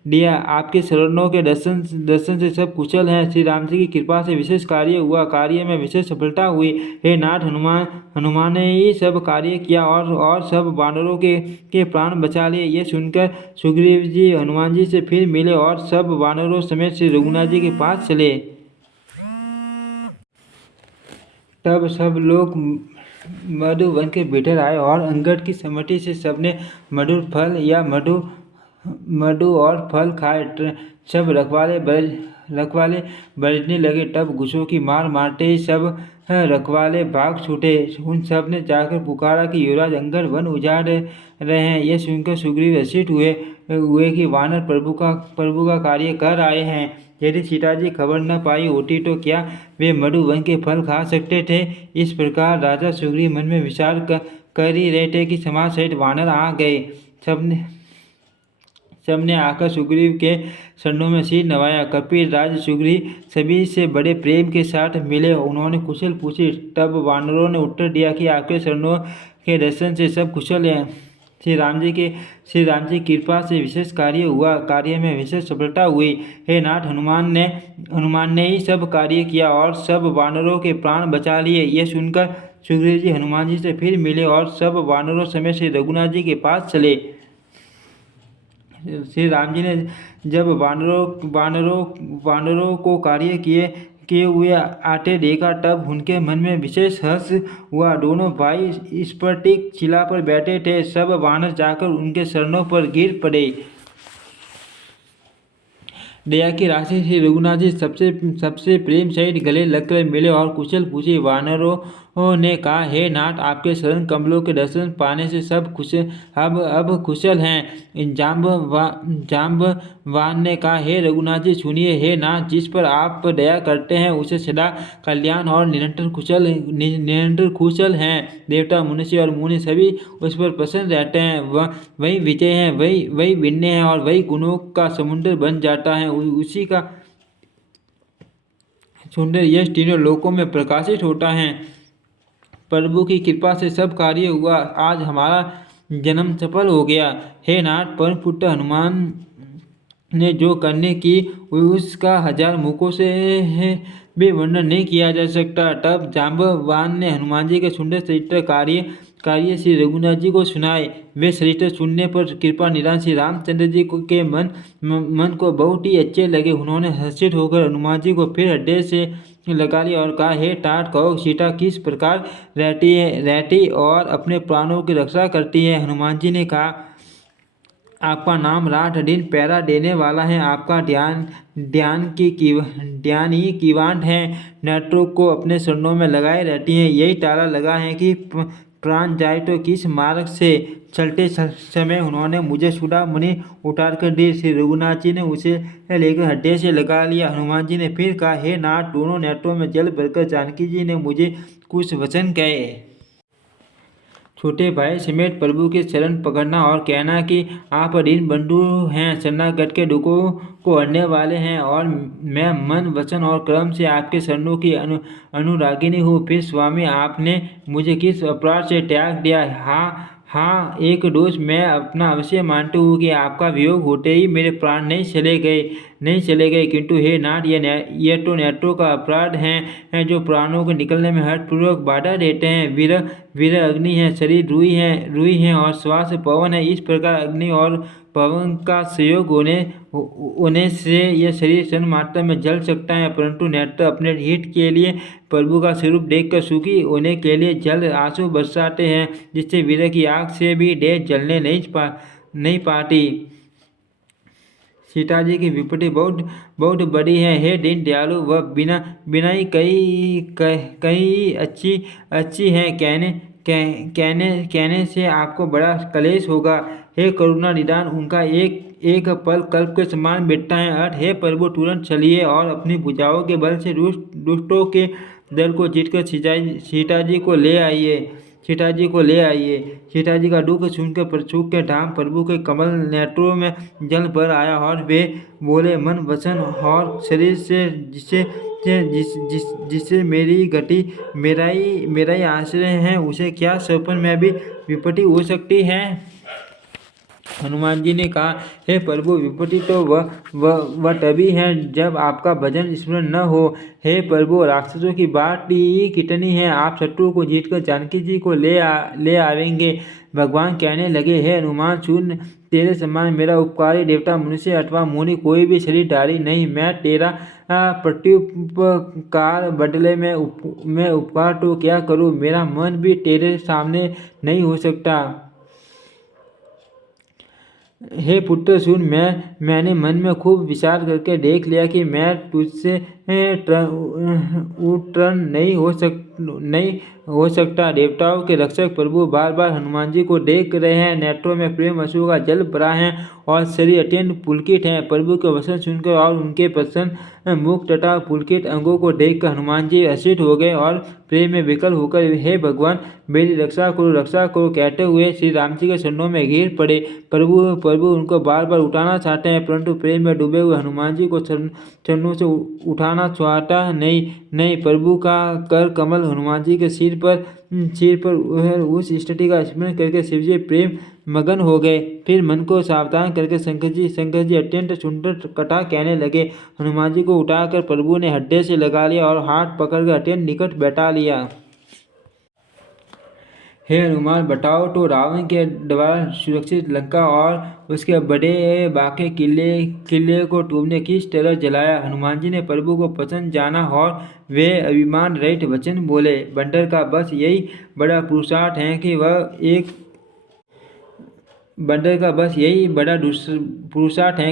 दिया आपके शरणों के दर्शन से सब कुशल हैं। श्री राम जी की कृपा से विशेष कार्य हुआ, कार्य में विशेष सफलता हुई। हे नाथ, हनुमान ने ही सब कार्य किया और सब वानरों के प्राण बचा लिए। ये सुनकर सुग्रीव जी हनुमान जी से फिर मिले और सब वानरों समेत श्री रघुनाथ जी के पास चले। तब सब लोग मधु वन के भीतर आए और अंगद की सम्मति से सबने मधुर फल या मधु और फल खाए। सब रखवाले बरसने लगे। तब घुसों की मारते ही सब रखवाले भाग छूटे। उन सब ने जाकर पुकारा कि युवराज अंगद वन उजाड़ रहे हैं। यह सुनकर सुग्रीव हर्षित हुए कि वानर प्रभु का कार्य कर आए हैं। यदि सीता जी खबर न पाई होती तो क्या वे मधु वन के फल खा सकते थे। इस प्रकार राजा सुग्रीव मन में विचार कर ही रहे थे कि समाज सहित वानर आ गए। सबने आकर सुग्रीव के चरणों में सिर नवाया। कपिराज सुग्रीव सभी से बड़े प्रेम के साथ मिले। उन्होंने कुशल पूछी। तब वानरों ने उत्तर दिया कि आपके चरणों के दर्शन से सब कुशल हैं। श्री राम जी की कृपा से विशेष कार्य हुआ, कार्य में विशेष सफलता हुई। हे नाथ, हनुमान ने ही सब कार्य किया और सब वानरों के प्राण बचा लिए। यह सुनकर सुग्रीव जी हनुमान जी से फिर मिले और सब वानरों समेत श्री रघुनाथ जी के पास चले। श्री राम जी ने जब वानरों को कार्य किए हुए आते देखा, तब उनके मन में विशेष हर्ष हुआ। दोनों भाई स्फटिक शिला पर बैठे थे। सब वानर जाकर उनके चरणों पर गिर पड़े। दया की राशि श्री रघुनाथ जी सबसे प्रेम सहित गले लगकर मिले और कुशल पूछे। वानरों ने कहा, हे नाथ, आपके शरण कमलों के दर्शन पाने से सब अब कुशल हैं। जाम्बवान ने कहा, हे रघुनाथ जी सुनिए। हे नाथ, जिस पर आप दया करते हैं उसे सदा कल्याण और निरंतर कुशल हैं। देवता मनुष्य और मुनि सभी उस पर प्रसन्न रहते हैं। वही विजय है, वही विनय है और वही गुणों का समुद्र बन जाता है। उसी का सुंदर यश तीनों लोकों में प्रकाशित होता है। प्रभु की कृपा से सब कार्य हुआ। आज जन्म सफल हो गया। हे नाथ, परम पुत्र हनुमान ने जो करने की उसका हजार मुखों से भी वर्णन नहीं किया जा सकता। तब जाम्बवान ने हनुमान जी के सुंदर चरित्र कार्य कार्य श्री रघुनाथ जी को सुनाए। वे चरित्र सुनने पर कृपा निधान श्री रामचंद्र जी के मन को बहुत ही अच्छे लगे। उन्होंने हर्षित होकर हनुमान जी को फिर हृदय से लगा लिया और कहा, हे तात, कहो सीता किस प्रकार रहती और अपने प्राणों की रक्षा करती है। हनुमान जी ने कहा, आपका नाम रात दिन पहरा देने वाला है। आपका ध्यान ही कीवांट है। नेत्रों को अपने चरणों में लगाए रहती हैं। यही ताला लगा है कि प्राण जाए तो किस मार्ग से चलते समय उन्होंने मुझे चूड़ामणि उतार कर दी। श्री रघुनाथ जी ने उसे लेकर हृदय से लगा लिया। हनुमान जी ने फिर कहा, हे नाथ, दोनों नेत्रों में जल भरकर जानकी जी ने मुझे कुछ वचन कहे। छोटे भाई समेत प्रभु के चरण पकड़ना और कहना कि आप दीन बंधु हैं, शरणागत के दुखों को हरने वाले हैं और मैं मन वचन और कर्म से आपके शरणों की अनुरागिनी हूँ। फिर स्वामी, आपने मुझे किस अपराध से त्याग दिया? हाँ हाँ, एक दोष मैं अपना अवश्य मानती हूँ कि आपका वियोग होते ही मेरे प्राण नहीं चले गए। किंतु हे नाथ, ये तो नेत्रों का अपराध है जो प्राणों के निकलने में हठपूर्वक बाधा देते हैं। वीर अग्नि है, शरीर रुई है और श्वास पवन है। इस प्रकार अग्नि और पवन का संयोग होने से यह शरीर क्षण मात्र में जल सकता है, परंतु नेत्र अपने हित के लिए प्रभु का स्वरूप देखकर सुखी होने के लिए जल आंसू बरसाते हैं, जिससे वीर की आग से भी देह जलने नहीं पाती। सीता जी की विपत्ति बहुत बड़ी है। हे दीन दयालु, वह बिना ही कई अच्छी है। कहने से आपको बड़ा क्लेश होगा। हे करुणा निदान, उनका एक पल कल्प के समान मिटता है। अर्थ, हे प्रभु, तुरंत चलिए और अपनी भुजाओं के बल से दुष्टों के दल को जीतकर सीता जी को ले आइए। सीता जी का दुख सुनकर प्रसूख के धाम प्रभु के कमल नेत्रों में जल भर आया और वे बोले, मन वचन और शरीर से जिससे मेरी गति मेरा ही आश्रय है, उसे क्या सपन में भी विपत्ति हो सकती है? हनुमान जी ने कहा, हे प्रभु, विपत्ति तो वह तभी है जब आपका भजन स्मरण न हो। हे प्रभु, राक्षसों की बात ही कितनी है, आप शत्रु को जीतकर जानकी जी को ले आवेंगे। भगवान कहने लगे, हे हनुमान, सुन, तेरे समान मेरा उपकारी देवता, मनुष्य अथवा मुनि कोई भी शरीरधारी नहीं। मैं तेरा प्रत्युपकार बदले में उपकार तो क्या करूं? मेरा मन भी तेरे सामने नहीं हो सकता। हे पुत्र, सुन, मैंने मन में खूब विचार करके देख लिया कि मैं तुझसे उत्तरण नहीं हो सकता। देवताओं के रक्षक प्रभु बार बार हनुमान जी को देख रहे हैं। नेत्रों में प्रेम अश्रु का जल भरा है और शरीर अत्यंत पुलकित है। प्रभु के वचन सुनकर और उनके प्रसन्न मुख तथा पुलकित अंगों को देखकर हनुमान जी हर्षित हो गए और प्रेम में विकल होकर, हे भगवान, मेरी रक्षा करो कहते हुए श्री राम जी के चरणों में गिर पड़े। प्रभु उनको बार बार उठाना चाहते हैं, परंतु प्रेम में डूबे हुए हनुमान जी को चरणों से उठाना चाहता नहीं। प्रभु का कर कमल हनुमान जी के सिर पर उस स्थिति का स्मरण करके शिवजी प्रेम मगन हो गए। फिर मन को सावधान करके शंकर जी अत्यंत सुंदर कथा कहने लगे। हनुमान जी को उठाकर प्रभु ने हृदय से लगा लिया और हाथ पकड़कर अत्यंत निकट बैठा लिया। हे हनुमान, बताओ तो रावण के द्वारा सुरक्षित लंका और उसके बड़े बाके किले को तुमने किस तरह जलाया? हनुमान जी ने प्रभु को पसंद जाना और वे अभिमान रहित वचन बोले, बंदर का बस यही बड़ा पुरुषार्थ है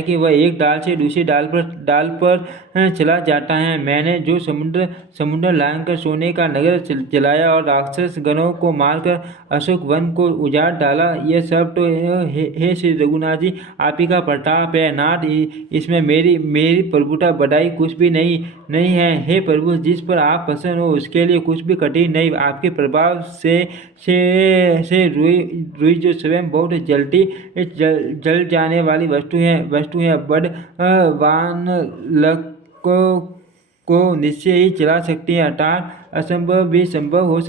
कि वह एक डाल से दूसरी डाल पर चला जाता है। मैंने जो समुद्र लांघकर सोने का नगर जलाया और राक्षस गणों को मारकर अशोक वन को उजाड़ डाला, यह सब तो हे श्री रघुनाथ जी, आप ही का प्रताप है। नाथ, इसमें मेरी प्रभुता बढ़ाई कुछ भी नहीं है। हे प्रभु, जिस पर आप प्रसन्न हो उसके लिए कुछ भी कठिन नहीं। आपके प्रभाव से रुई जो स्वयं बहुत जल्दी जल जाने वाली वस्तु है बड़वान को निश्चय ही चला सकती है। असंभव भी संभव हो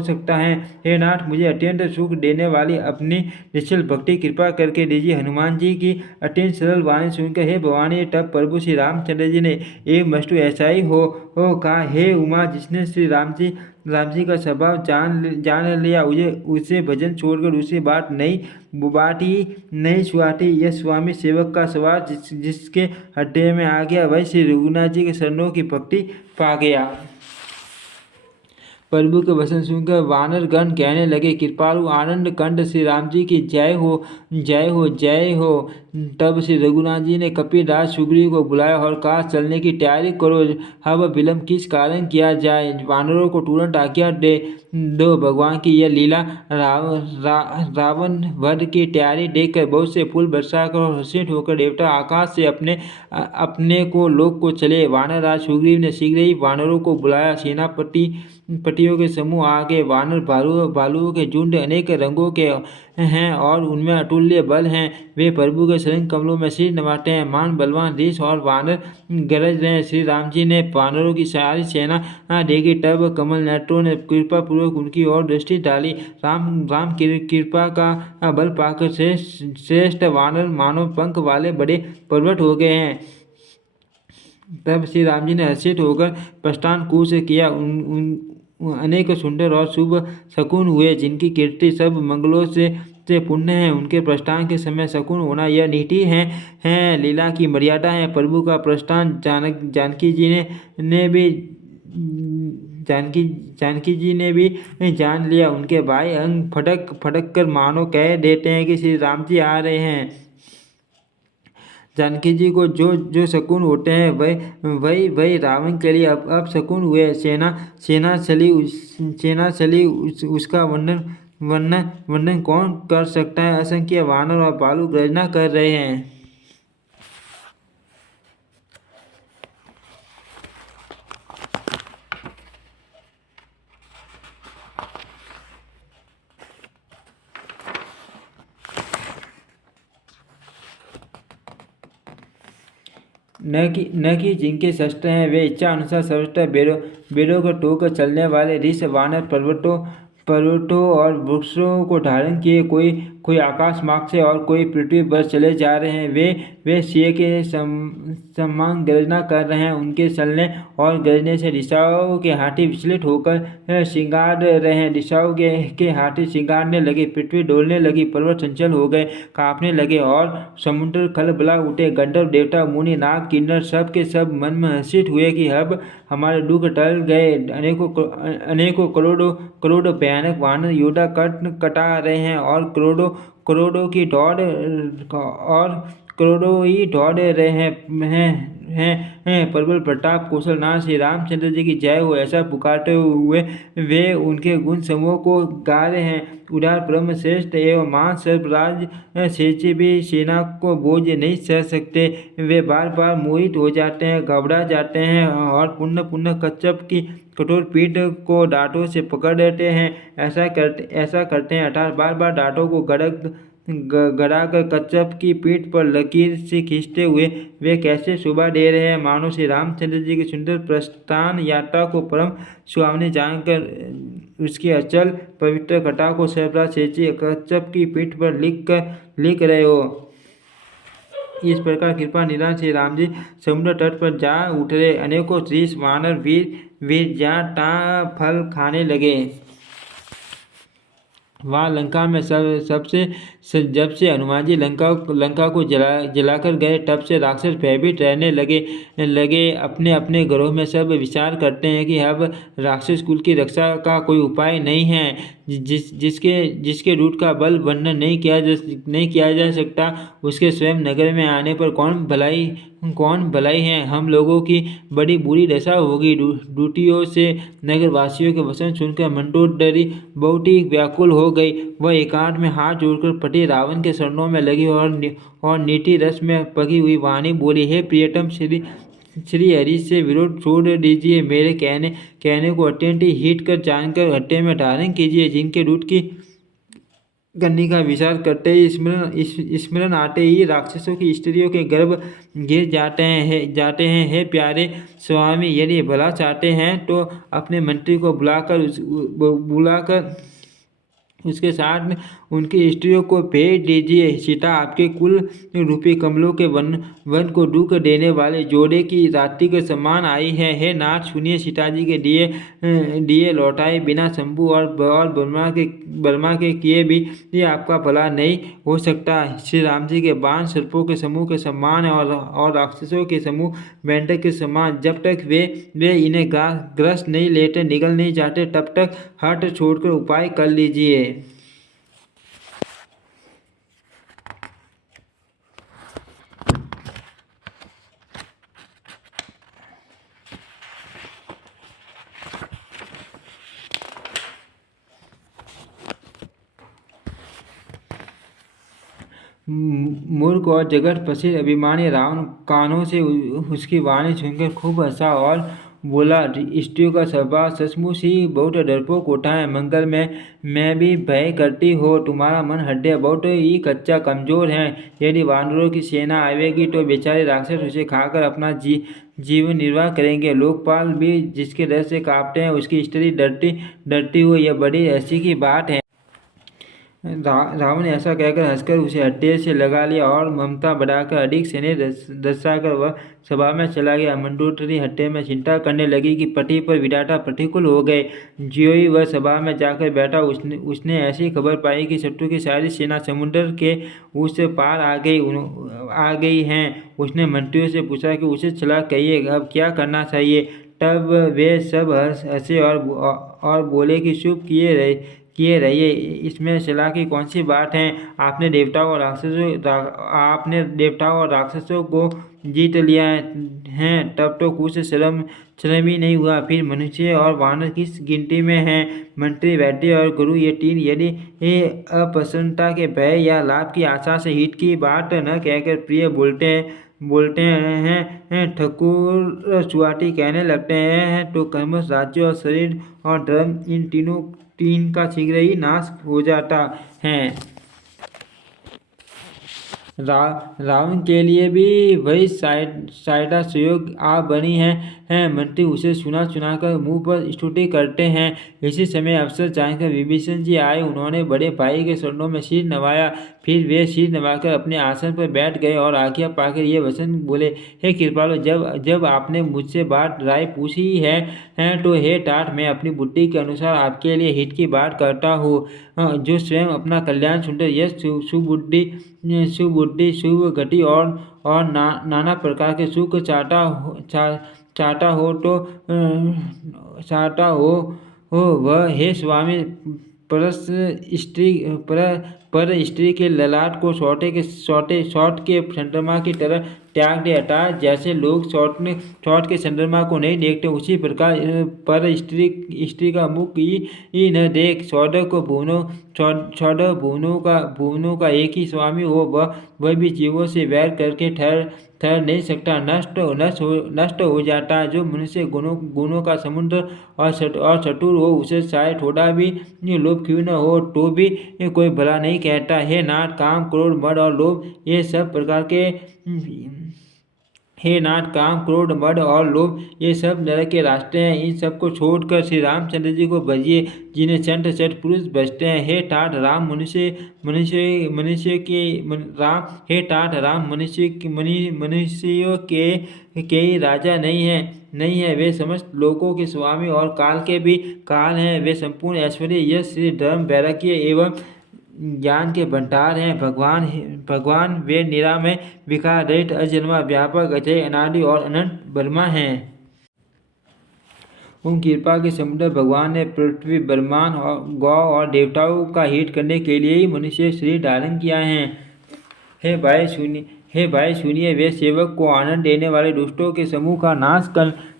सकता है। हे नाथ, मुझे अत्यंत सुख देने वाली अपनी निश्चल भक्ति कृपा करके दीजिए। हनुमान जी की अत्यंत सरल वाणी सुनकर हे भवानी, तब प्रभु श्री रामचंद्र जी ने एक वस्तु ऐसा ही हो कहा, हे उमा, जिसने श्री राम जी का स्वभाव जान लिया, उसे भजन छोड़कर दूसरी बात ही नहीं छुआती। यह स्वामी सेवक का स्वभाव जिसके हृदय में आ गया, वही श्री रघुनाथ जी के शरणों की भक्ति पा गया। प्रभु के वचन सुनकर वानर गण कहने लगे, कृपालु आनंद कंठ श्री राम जी की जय हो, जय हो, जय हो। तब श्री रघुनाथ जी ने कपिराज सुग्रीव को बुलाया और कहा, चलने की तैयारी करो, अब विलंब किस कारण किया जाए। वानरों को तुरंत आज्ञा दो। भगवान की यह लीला रावण वध की तैयारी देखकर बहुत से फूल बरसाकर और हर्षित होकर देवता आकाश से अपने को लोक को चले। वानर राज सुग्रीव ने शीघ्र ही वानरों को बुलाया। सेनापतियों के समूह आगे वानर भालुओं के झुंड अनेक रंगों के हैं और उनमें अतुल्य बल हैं। वे प्रभु के शरण कमलों में सिर नवाते हैं। मान बलवान ऋष और वानर गरज रहे हैं। श्री राम जी ने वानरों की सारी सेना देखी, तब कमल नेत्रों ने कृपा पूर्वक उनकी ओर दृष्टि डाली। राम की कृपा का बल पाकर श्रेष्ठ वानर मानव पंख वाले बड़े पर्वत हो गए हैं। तब श्री राम जी ने हर्षित होकर प्रस्थान कूच किया। अनेक सुंदर और शुभ शकुन हुए, जिनकी कीर्ति सब मंगलों से पुण्य है। उनके प्रस्थान के समय शकुन होना यह नीति है, लीला की मर्यादा है। प्रभु का प्रस्थान जानकी जी ने भी जान लिया। उनके भाई अंग फटक कर मानो कह देते हैं कि श्री राम जी आ रहे हैं। जानकी जी को जो शकुन होते हैं वही रावण के लिए अब शकुन हुए। सेना चली उसका वर्णन कौन कर सकता है। असंख्य वानर और भालू गर्जना कर रहे हैं। न कि जिनके शस्त्र हैं वे इच्छा अनुसार सर्वत्र बेड़ों को टोक चलने वाले ऋष वानर पर्वतों और वृक्षों को धारण किए कोई आकाश मार्ग से और कोई पृथ्वी पर चले जा रहे हैं। वे सिंह के समान गर्जना कर रहे हैं। उनके चलने और गरजने से दिशाओं के हाथी विचलित होकर श्रृंगार रहे हैं। दिशाओं के हाथी श्रृंगारने लगे, पृथ्वी डोलने लगी, पर्वत चंचल हो गए, कांपने लगे और समुद्र खलबला उठे। गंधर्व देवता मुनि नाग किन्नर सब के सब मन में हर्षित हुए कि अब हमारे दुख टल गए। अनेकों करोड़ों भयानक वानर योद्धा कटा रहे हैं और करोड़ों ही दौड़ रहे हैं। प्रबल प्रताप कौशलनाथ श्री रामचंद्र जी की जय हो, ऐसा पुकारते हुए वे उनके गुण समूह को गा रहे हैं। उदार ब्रह्म श्रेष्ठ एवं महान सर्पराज शेषी भी सेना को बोझ नहीं सह सकते। वे बार बार मोहित हो जाते हैं, घबरा जाते हैं और पुनः कच्छप की कठोर पीठ को दांतों से पकड़ लेते हैं। ऐसा करते हैं अर्थात बार बार दांतों को गड़ाकर कच्छप की पीठ पर लकीर से खींचते हुए वे कैसे शोभा दे रहे हैं, मानो श्री रामचंद्र जी की सुंदर प्रस्थान यात्रा को परम सुहावनी जानकर उसकी अचल पवित्र कथा को सर्पराज शेषी कच्छप की पीठ पर लिख रहे हो। इस प्रकार कृपा निधान श्री राम जी समुद्र तट पर जा उतरे। अनेकों ऋष वानर वीर जहाँ तहाँ फल खाने लगे। वहाँ लंका में जब से हनुमान जी लंका को जलाकर गए, तब से राक्षस भयभीत रहने लगे। अपने अपने घरों में सब विचार करते हैं कि अब राक्षस कुल की रक्षा का कोई उपाय नहीं है। जिसके रूठ का बल वर्णन नहीं किया जा सकता, उसके स्वयं नगर में आने पर कौन भलाई है। हम लोगों की बड़ी बुरी दशा होगी। दूतियों से नगरवासियों के वचन सुनकर मंडोदरी बहुत ही व्याकुल हो गई। वह एकांत में हाथ जोड़कर पति रावण के चरणों में लगी और नीति रस में पकी हुई वाणी बोली, हे प्रियतम, श्री हरि से विरोध छोड़ दीजिए। मेरे कहने को अत्यंत हित कर जानकर हृदय में धारण कीजिए। जिनके दूत की करने का विचार करते ही स्मरण आते ही राक्षसों की स्त्रियों के गर्भ गिर जाते हैं। हे प्यारे स्वामी, यदि भला चाहते हैं तो अपने मंत्री को बुलाकर उसके साथ में उनकी स्त्रियों को भेज दीजिए। सीता आपके कुल रूपी कमलों के वन को दुख देने वाले जोड़े की रात्रि के समान आई है। हे नाथ, सुनिए, सीता जी के दिए लौटाए बिना शंभु और बर्मा के किए भी ये आपका भला नहीं हो सकता। श्री राम जी के बाण सर्पों के समूह के समान है और राक्षसों के समूह मेंढक के समान। जब तक वे इन्हें ग्रस्त नहीं लेते, निगल नहीं जाते, तब तक हट छोड़कर उपाय कर लीजिए। मूर्ख और जगत प्रसिद्ध अभिमानी रावण कानों से उसकी वाणी सुनकर खूब हंसा और बोला, स्त्रियों का स्वभाव सचमुच ही बहुत डरपोक होता है। मंगल में मैं भी भय करती हो। तुम्हारा मन हृदय बहुत ही कच्चा कमजोर है। यदि वानरों की सेना आएगी तो बेचारे राक्षस उसे खाकर अपना जीवन निर्वाह करेंगे। लोकपाल भी जिसके डर से कांपते हैं, उसकी स्त्री डरती हो, यह बड़ी हंसी की बात है। रावण ने ऐसा कहकर हंसकर उसे हत्थे से लगा लिया और ममता बढ़ाकर अधिक स्नेह दर्शाकर वह सभा में चला गया। मंडोदरी हत्थे में चिंता करने लगी कि पति पर विधाता प्रतिकूल हो गए। ज्यों ही वह सभा में जाकर बैठा, उसने ऐसी खबर पाई कि शत्रु की सारी सेना समुद्र के उस पार आ गई है। उसने मंत्रियों से पूछा कि उसे चला कहिए अब क्या करना चाहिए। तब वे सब हंसे और बोले कि शुभ किए रहिए, इसमें सलाह की कौन सी बात है। आपने देवताओं और राक्षसों को जीत लिया है, तब तो कुछ शर्म ही नहीं हुआ। फिर मनुष्य और वानर किस गिनती में हैं। मंत्री, वैद्य और गुरु, ये तीन यदि ये अप्रसन्नता के भय या लाभ की आशा से हित की बात न कहकर प्रिय बोलते हैं, ठकुर चुआटी कहने लगते हैं, तो कर्म, राज्य और शरीर और धर्म, इन तीन का शीघ्र ही नाश हो जाता है। रावण के लिए भी वही साइडा सुयोग आ बनी है। मंत्री उसे सुना कर मुंह पर स्तुति करते हैं। इसी समय अवसर जानकर विभीषण जी आए। उन्होंने बड़े भाई के चरणों में सिर नवाया। फिर वे सिर नवाकर अपने आसन पर बैठ गए और आज्ञा पाकर ये वचन बोले, हे कृपालु, जब आपने मुझसे बात राय पूछी है तो हे तात, मैं अपनी बुद्धि के अनुसार आपके लिए हित की बात करता हूँ। जो स्वयं अपना कल्याण सुनकर यह सुबुद्धि, शुभ गति और नाना प्रकार के सुख चाहता हो वह, हे स्वामी, पर स्त्री के ललाट को शॉट के चंद्रमा की तरह त्याग दे। अर्थात जैसे लोग शॉट के चंद्रमा को नहीं देखते, उसी प्रकार पर स्त्री का मुख ही न देख। 14 भुवनों का एक ही स्वामी हो, वह भी जीवों से वैर करके ठहर नहीं सकता, नष्ट हो जाता है। जो मनुष्य गुणों का समुद्र और चतुर हो, उसे चाहे थोड़ा भी लोभ क्यों न हो तो भी कोई भला नहीं कहता। हे नाथ, काम, क्रोध, मद और लोभ, ये सब प्रकार के हे नाथ, काम, क्रोध, मद और लोभ, ये सब नरक के रास्ते हैं। इन सब को छोड़कर श्री रामचंद्र जी को भजिए, जिन्हें चंट पुरुष भजते हैं। हे तात, राम मनुष्य मनुष्यों के ही राजा नहीं है। वे समस्त लोकों के स्वामी और काल के भी काल हैं। वे संपूर्ण ऐश्वर्य, यश, श्री, धर्म, वैराग्य एवं ज्ञान के भंडार हैं। भगवान वे निरामय, विकार रहित, अजन्मा, व्यापक, अजय, अनादि और अनंत ब्रह्मा हैं। उन कृपा के समुद्र भगवान ने पृथ्वी, ब्रह्मांड और गौ और देवताओं का हित करने के लिए ही मनुष्य शरीर धारण किया है। हे भाई सुनिए, वे सेवक को आनंद देने वाले, दुष्टों के समूह का नाश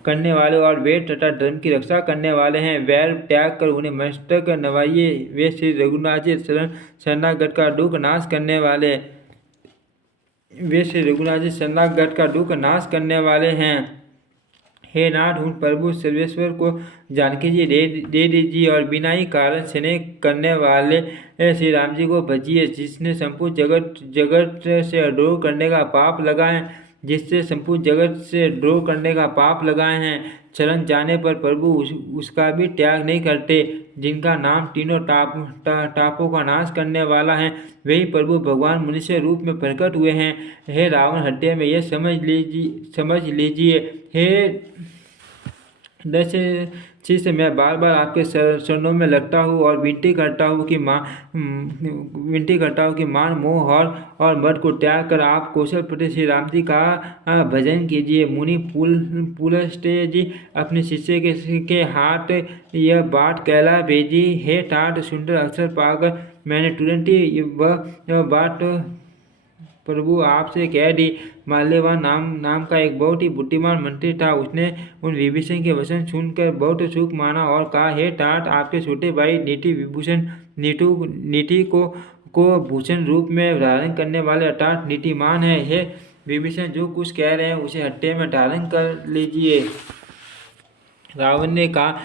करने वाले और वेद तथा धर्म की रक्षा करने वाले हैं। वैर त्याग कर उन्हें मस्तक नवाइए। वे श्री रघुनाथ जी शरणागत का दुख नाश करने वाले हैं। हे नाथ उन प्रभु सर्वेश्वर को जानकी जी दे दीजिए और बिना ही कारण स्नेह करने वाले श्री राम जी को भजिए, जिसने संपूर्ण जगत से द्रोह करने का पाप लगाए, जिससे संपूर्ण जगत से द्रोह करने का पाप लगाए हैं। शरण जाने पर प्रभु उसका भी त्याग नहीं करते। जिनका नाम तीनों टापों का नाश करने वाला है, वही प्रभु भगवान मनुष्य रूप में प्रकट हुए हैं। हे रावण हत्या में यह समझ लीजिए। हे दशरथ से मैं बार बार आपके चरणों में लगता हूँ और विनती करता हूँ कि मान मोह और मद को त्याग कर आप कौशलपति श्री राम जी का भजन कीजिए। मुनि पुलस्त्य जी अपने शिष्य के हाथ यह बात कहला भेजी। हे ठाट सुंदर अक्षर पाकर मैंने तुरंत ही वह बात प्रभु आपसे कह दी। माल्यवान नाम का एक बहुत ही बुद्धिमान मंत्री था। उसने उन विभीषण के वचन सुनकर बहुत सुख माना और कहा, हे तात, आपके छोटे भाई नीति को भूषण रूप में धारण करने वाले अर्थात नीतिमान है। हे विभीषण, जो कुछ कह रहे हैं उसे हत्या में धारण कर लीजिए। रावण ने कहा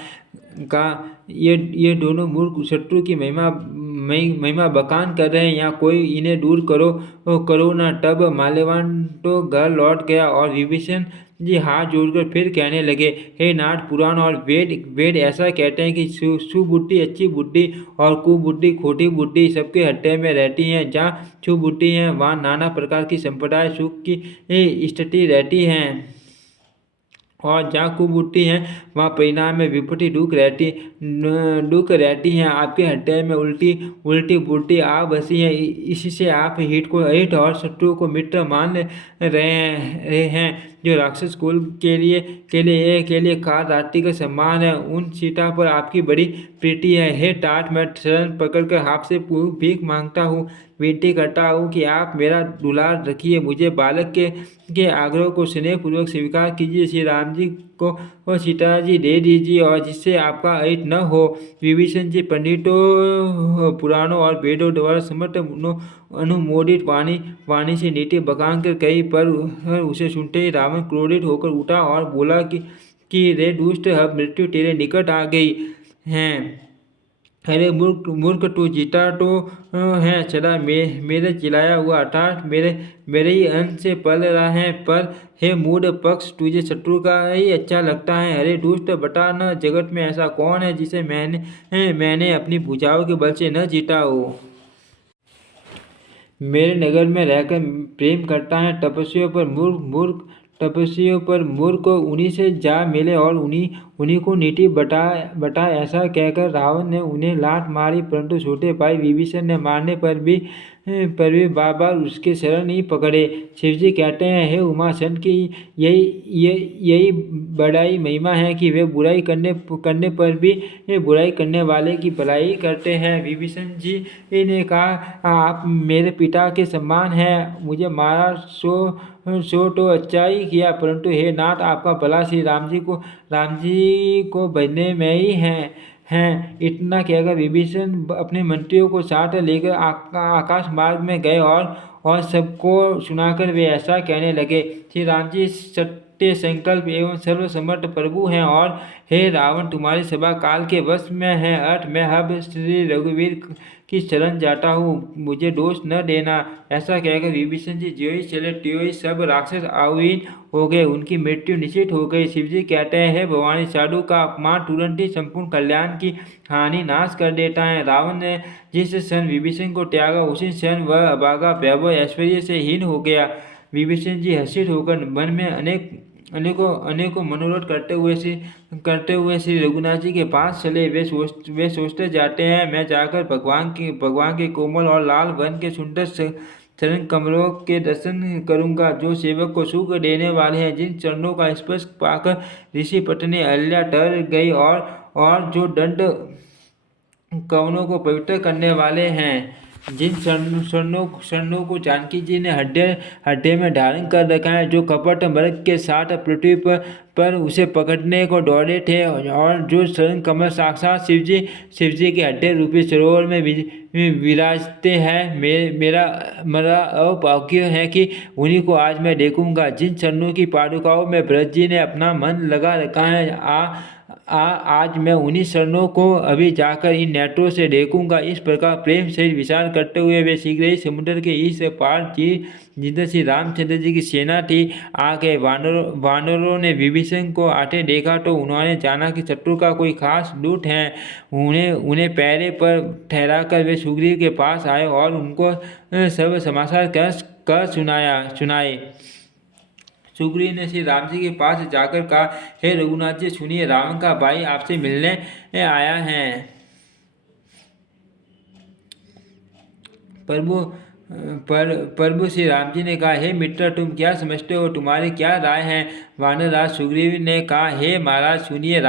ये दोनों मूर्ख शत्रु की महिमा बखान कर रहे हैं, या कोई इन्हें दूर करो ना। तब माल्यवान तो घर लौट गया और विभीषण जी हाथ जोड़कर फिर कहने लगे, हे नाथ, पुराण और वेद ऐसा कहते हैं कि सुबुद्धि अच्छी बुद्धि और कुबुद्धि खोटी बुद्धि सबके हत्या में रहती है। जहाँ सुबुद्धि है वहाँ नाना प्रकार की संपदाएं सुख की स्थिति रहती हैं, और जहाँ कुबुद्धि है वहाँ परिणाम में विपत्ति दुख रहती है। आपके हृदय में उल्टी बुद्धि आ बसी है। इसी से आप हित को अहित और शत्रु को मित्र मान रहे हैं। जो राक्षस कुल के लिए काल रात्रि का सम्मान है, उन सीता पर आपकी बड़ी प्रीति है। हे तात, मैं शरण पकड़कर आपसे भीख मांगता हूँ, विनती करता हूँ कि आप मेरा दुलार रखिए। मुझे बालक के आग्रह को स्नेहपूर्वक स्वीकार कीजिए। श्री राम जी को सीता जी दे दीजिए और जिससे आपका अहित न हो। विभीषण जी पंडितों, पुराणों और वेदों द्वारा समर्थ अनुमोदित वाणी से नीति बखान कर कही, पर उसे सुनते ही रावण क्रोधित होकर उठा और बोला कि रे दुष्ट, अब मृत्यु तेरे निकट आ गई है। अरे मूर्ख, तू जीता तो है सदा मेरे चिल्लाया हुआ, अर्थात मेरे ही अंश से पल रहा है। पर हे मूढ़ पक्ष, तुझे शत्रु का ही अच्छा लगता है। अरे दुष्ट, बता न, जगत में ऐसा कौन है जिसे मैंने अपनी भुजाओं के बल से न जीता हो। मेरे नगर में रहकर प्रेम करता है। तपस्वियों पर मूर्ख उन्हीं से जा मिले और उन्हीं को नीति बता। ऐसा कहकर रावण ने उन्हें लात मारी, परंतु छोटे भाई विभीषण ने मारने पर भी बार बार उसके शरण ही पकड़े। शिवजी कहते हैं, हे उमाशंकर की यही बड़ाई महिमा है कि वे बुराई करने पर भी बुराई करने वाले की भलाई करते हैं। विभीषण जी ने कहा, आप मेरे पिता के समान हैं, मुझे मारा सो तो अच्छा ही किया, परंतु हे नाथ, आपका भला श्री राम जी को भजने में ही हैं। इतना कहकर विभीषण अपने मंत्रियों को साथ लेकर आकाश मार्ग में गए और सबको सुनाकर वे ऐसा कहने लगे, श्री राम जी सत्य संकल्प एवं सर्वसमर्थ प्रभु हैं, और हे रावण, तुम्हारी सभा काल के वश में है। अर्थ मैं अब श्री रघुवीर की शरण जाता हूँ, मुझे दोष न देना। ऐसा कहकर विभीषण जी ज्यों ही चले त्यों ही सब राक्षस आवीन हो गए, उनकी मृत्यु निश्चित हो गई। शिवजी कहते हैं, हे भवानी, साधु का अपमान तुरंत ही संपूर्ण कल्याण की हानि नाश कर देता है। रावण ने जिस क्षण विभीषण को त्यागा, उसी क्षण वह अभागा वैभव ऐश्वर्य से हीन हो गया। विभीषण जी हर्षित होकर मन में अनेकों मनोरथ करते हुए श्री रघुनाथ जी के पास चले। वे सोचते जाते हैं, मैं जाकर भगवान के कोमल और लाल वन के सुंदर चरण कमलों के दर्शन करूंगा, जो सेवक को सुख देने वाले हैं, जिन चरणों का स्पर्श पाकर ऋषि पत्नी अहल्या डर गई, और जो दंड कवनों को पवित्र करने वाले हैं। जिन स्वर्णों को जानकी जी ने हड्डे हड्डे में धारण कर रखा है, जो कपट मृग के साथ पृथ्वी पर उसे पकड़ने को दौड़े थे, और जो स्वर्ण कमल साक्षात शिवजी के हड्डे रूपी सरोवर में विराजते हैं। मेरा मेरा अभाग्य है कि उन्हीं को आज मैं देखूंगा। जिन चरणों की पादुकाओं में ब्रज जी ने अपना मन लगा रखा है, आज मैं उन्हीं शरणों को अभी जाकर इन नेत्रों से देखूंगा। इस प्रकार प्रेम से विचार करते हुए वे शीघ्र ही समुद्र के इस पार जी जिधर श्री रामचंद्र जी की सेना थी आ गए। वानरों ने विभीषण को आते देखा तो उन्होंने जाना कि शत्रु का कोई खास दूत है। उन्हें उन्हें पैरे पर ठहराकर वे सुग्रीव के पास आए और उनको सब समाचार कर सुनाए। सुग्रीव ने श्री राम जी के पास जाकर कहा, हे रघुनाथ जी सुनिए, रावण का भाई आपसे मिलने आया है। प्रभु श्री राम जी ने कहा, हे मित्र, तुम क्या समझते हो, तुम्हारी क्या राय है। वानरराज सुग्रीव ने कहा, हे महाराज सुनिए,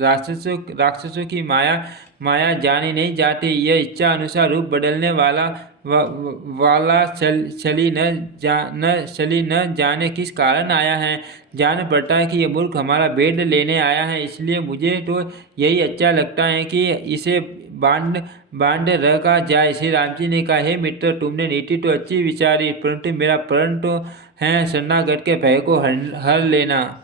राक्षसों की माया जानी नहीं जाती। यह इच्छा अनुसार रूप बदलने वाला चली न जाने किस कारण आया है। जान पड़ता है कि यह मूर्ख हमारा भेद लेने आया है, इसलिए मुझे तो यही अच्छा लगता है कि इसे बांध रखा जाए। श्री राम जी ने कहा, हे मित्र, तुमने नीति तो अच्छी विचारी, परंतु मेरा प्रण तो है शरणागत के भय को हर लेना।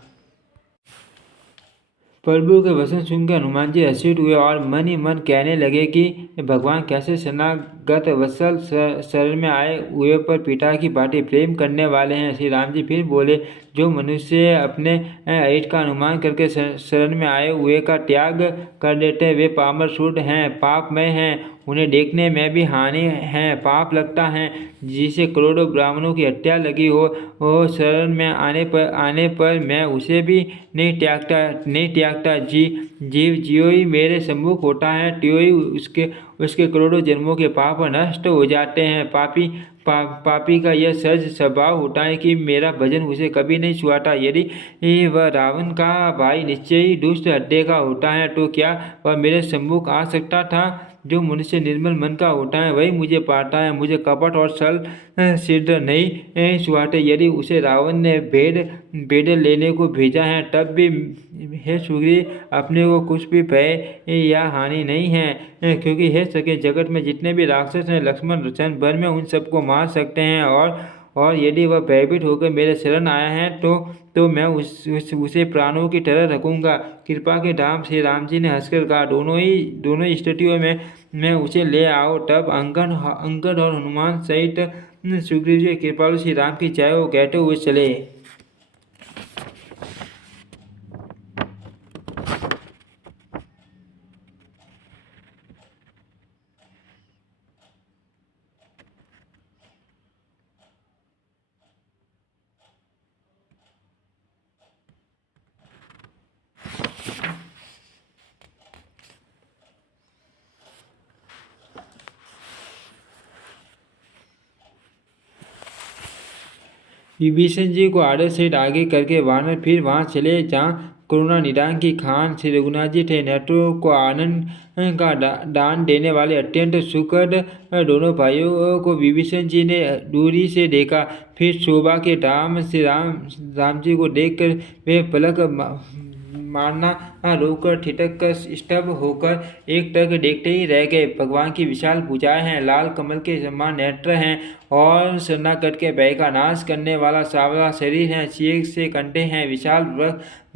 प्रभु के वचन सुनकर हनुमान जी हर्षित हुए और मन ही मन कहने लगे कि भगवान कैसे शरणागत वत्सल शरण में आए हुए पर पिता की भांति प्रेम करने वाले हैं। श्री राम जी फिर बोले, जो मनुष्य अपने हित का अनुमान करके शरण में आए हुए का त्याग कर देते वे पामर शुद्ध हैं, पापमय हैं, उन्हें देखने में भी हानि है, पाप लगता है। जिसे करोड़ों ब्राह्मणों की हत्या लगी हो शरण में आने पर मैं उसे भी नहीं त्यागता। जीव ज्यों ही मेरे सम्मुख होता है त्यों ही उसके करोड़ों जन्मों के पाप नष्ट हो जाते हैं। पापी का यह सहज स्वभाव होता है कि मेरा भजन उसे कभी नहीं छुआता। यदि वह रावण का भाई निश्चय ही दुष्ट हृदय का होता है तो क्या वह मेरे सम्मुख आ सकता था। जो मनुष्य निर्मल मन का होता है वही मुझे पाता है, मुझे कपट और छल सिद्ध नहीं छुआते। यदि उसे रावण ने भेद लेने को भेजा है तब भी हे सुग्रीव, अपने को कुछ भी भय या हानि नहीं है, क्योंकि हे सके, जगत में जितने भी राक्षस हैं लक्ष्मण क्षण भर में उन सबको मार सकते हैं। और यदि वह भयभीत होकर मेरे शरण आया है तो मैं उसे प्राणों की तरह रखूंगा। कृपा के धाम श्री राम जी ने हंसकर कहा, दोनों ही स्थितियों में मैं उसे ले आओ। तब अंगद और हनुमान सहित सुग्रीव जी कृपालु श्री राम की जय हो कहते हुए चले। विभीषण जी को आदर से आगे करके वानर फिर वहां चले जहाँ करुणा निदान की खान श्री रघुनाथ जी थे। नेत्रों को आनंद का दान देने वाले अत्यंत सुखद दोनों भाइयों को विभीषण जी ने दूरी से देखा। फिर शोभा के धाम श्री राम जी को देखकर वे पलक मारना रोककर ठिठक कर स्तब्ध होकर एक टक देखते ही रह गए। भगवान की विशाल भुजाएं हैं, लाल कमल के समान नेत्र हैं और शरणागत के भय का नाश करने वाला सांवला शरीर है। शीघ्र से कंठे हैं, विशाल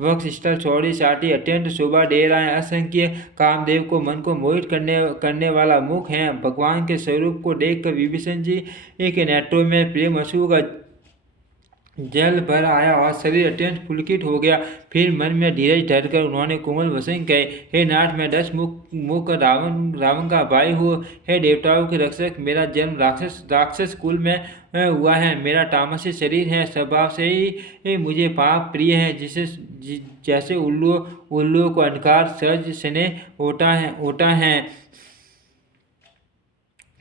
वक्ष स्थल, चौड़ी छाती अत्यंत शोभा दे रहा है। असंख्य कामदेव को मन को मोहित करने वाला मुख है। भगवान के स्वरूप को देखकर विभीषण जी के नेत्रों में प्रेम अश्रु का जल भर आया और शरीर अत्यंत पुलकित हो गया। फिर मन में धीरज धरकर उन्होंने कोमल वचन कहे, हे नाथ, मैं 10 मुख रावण का भाई हूँ। हे देवताओं के रक्षक, मेरा जन्म राक्षस कुल में हुआ है। मेरा तामसी शरीर है, स्वभाव से ही मुझे पाप प्रिय है। जैसे उल्लुओं को अंधकार सहज स्नेह होता है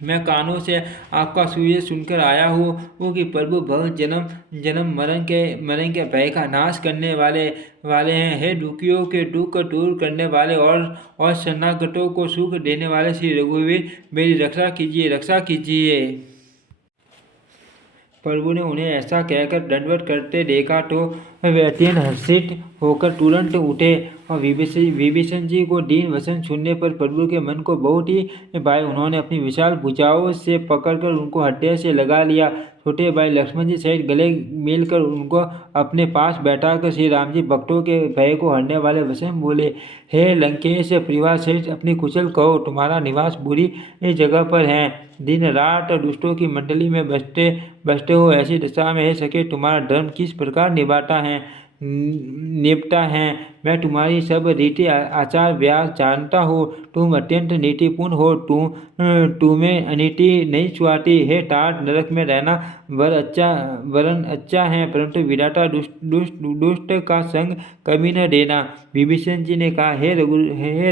मैं कानों से आपका सूर्य सुनकर आया हूँ कि प्रभु भव जन्म जन्म मरण के भय का नाश करने वाले हैं। हे दुखियों के दुख दूर करने वाले और शरणागतों को सुख देने वाले श्री रघुवीर, मेरी रक्षा कीजिए। प्रभु ने उन्हें ऐसा कहकर दंडवत करते देखा तो वे अत्यंत हर्षित होकर तुरंत उठे और विभीषण जी को दीन वचन सुनने पर प्रभु के मन को बहुत ही भाई। उन्होंने अपनी विशाल भुजाओं से पकड़कर उनको हृदय से लगा लिया। छोटे भाई लक्ष्मण जी सहित गले मिलकर उनको अपने पास बैठाकर श्री राम जी भक्तों के भय को हरने वाले वचन बोले। हे लंकेश परिवार सहित अपनी कुशल कहो, तुम्हारा निवास बुरी जगह पर है। दिन रात दुष्टों की मंडली में बसते हो। ऐसी दशा में हे सके तुम्हारा धर्म किस प्रकार निपटा है। मैं तुम्हारी सब रीति आचार व्यास जानता हूँ। तुम अत्यंत नीतिपूर्ण हो। तुम्हें अनीति नहीं छुआती। हे तात, नरक में रहना वरन अच्छा है, परंतु विधाता दुष्ट का संग कभी न देना। विभीषण जी ने कहा, हे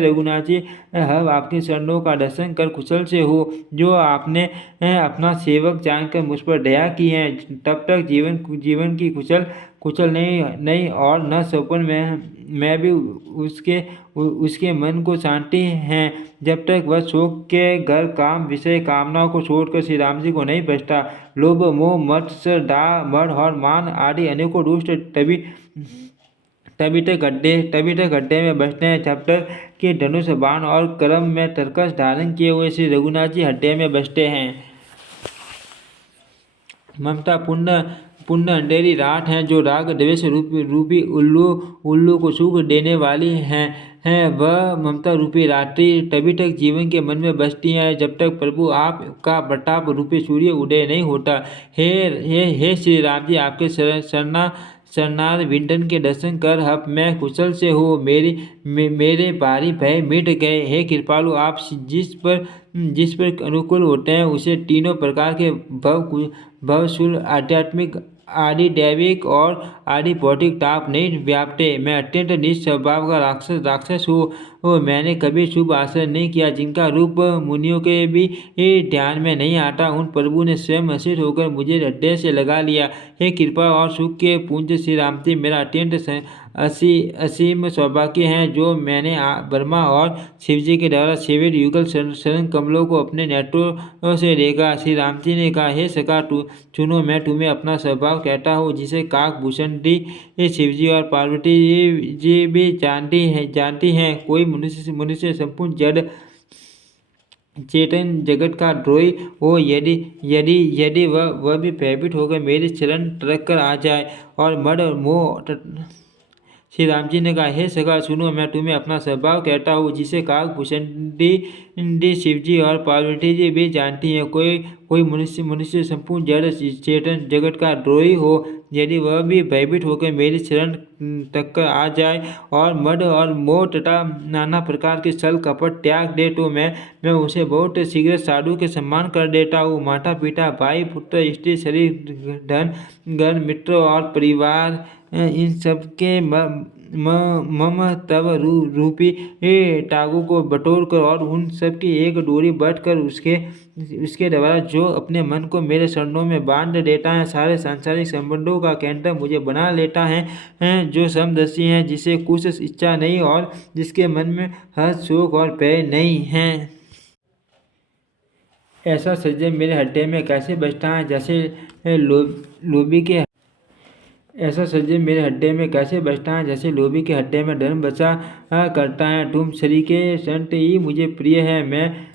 रघुनाथ जी, हम आपके चरणों का दर्शन कर कुशल से हो। जो आपने अपना सेवक जानकर मुझ पर दया की है, तब तक जीवन की कुशल नहीं और न सपन में भी उसके मन को शांति है, जब तक वह शोक के घर काम विषय कामनाओं को छोड़कर श्री राम जी को नहीं बचता। लोभ मोह मत्सर दाह मद और मान आदि अनेकों दुष्ट तभी तक गड्ढे में बसते हैं, जब तक कि धनुष बाण और कर्म में तरकस धारण किए हुए श्री रघुनाथ जी हड्डे में बसते हैं। ममता पुण्य अंधेरी रात है, जो राग द्वेष रूपी उल्लू को सुख देने वाली है। वह ममता रूपी रात्रि तभी तक जीवन के मन में बसती है, जब तक प्रभु आपका प्रताप रूपी सूर्य उदय नहीं होता। हे श्री राम जी, आपके शरणार्थ विंटन के दर्शन कर अब मैं कुशल से हो। मेरे भारी भय मिट गए। हे कृपालु, आप जिस पर अनुकूल होते हैं, उसे तीनों प्रकार के भवशूल आध्यात्मिक आदि दैविक और आदि भौतिक ताप नहीं व्यापते। मैं अत्यंत नीच स्वभाव का राक्षस हूँ। मैंने कभी शुभ आचरण नहीं किया, जिनका रूप मुनियों के भी ध्यान में नहीं आता। उन प्रभु ने स्वयं हर्षित होकर मुझे हृदय से लगा लिया। हे कृपा और सुख के पुंज श्री राम जी, मेरा अत्यंत असीम सौभाग्य है जो मैंने ब्रह्मा और शिवजी के द्वारा सेवित युगल शरण कमलों को अपने नेत्रों से देखा। श्री राम जी ने कहा, हे सखा, सुनो, मैं तुम्हें अपना स्वभाव कहता हूँ, जिसे काक भूषण शिवजी और पार्वती जी भी जानती हैं। कोई मनुष्य संपूर्ण जड़ चेतन जगत का द्रोही हो, यदि वह भी भयभीत होकर मेरे चरण रख कर आ जाए और मद और मोह। श्री राम जी ने कहा, हे सखा सुनो, मैं तुम्हें अपना स्वभाव कहता हूँ, जिसे काक भूषण शिवजी और पार्वती जी भी जानती हैं। कोई मनुष्य संपूर्ण जड़ चेतन जगत का द्रोही हो, यदि वह भी भयभीत होकर मेरे चरण तक कर आ जाए और मद और मोह तथा नाना प्रकार के छल कपट त्याग दे, तो मैं उसे बहुत शीघ्र साधु के सम्मान कर देता हूँ। माता पिता भाई पुत्र स्त्री शरीर धन घर मित्र और परिवार, इन सब के मम तव रूपी टागों को बटोर कर और उन सब की एक डोरी बट कर उसके द्वारा जो अपने मन को मेरे चरणों में बांध देता है, सारे सांसारिक संबंधों का केंद्र मुझे बना लेता है। जो समदर्शी है, जिसे कुछ इच्छा नहीं और जिसके मन में हर्ष शोक और भय नहीं है, ऐसा सज्जन मेरे हृदय में कैसे बसता है, जैसे लोभी के ऐसा सज्जन मेरे हड्डे में कैसे बसता है, जैसे लोभी के हड्डे में धर्म बसा करता है। तुम श्री के संत ही मुझे प्रिय है। मैं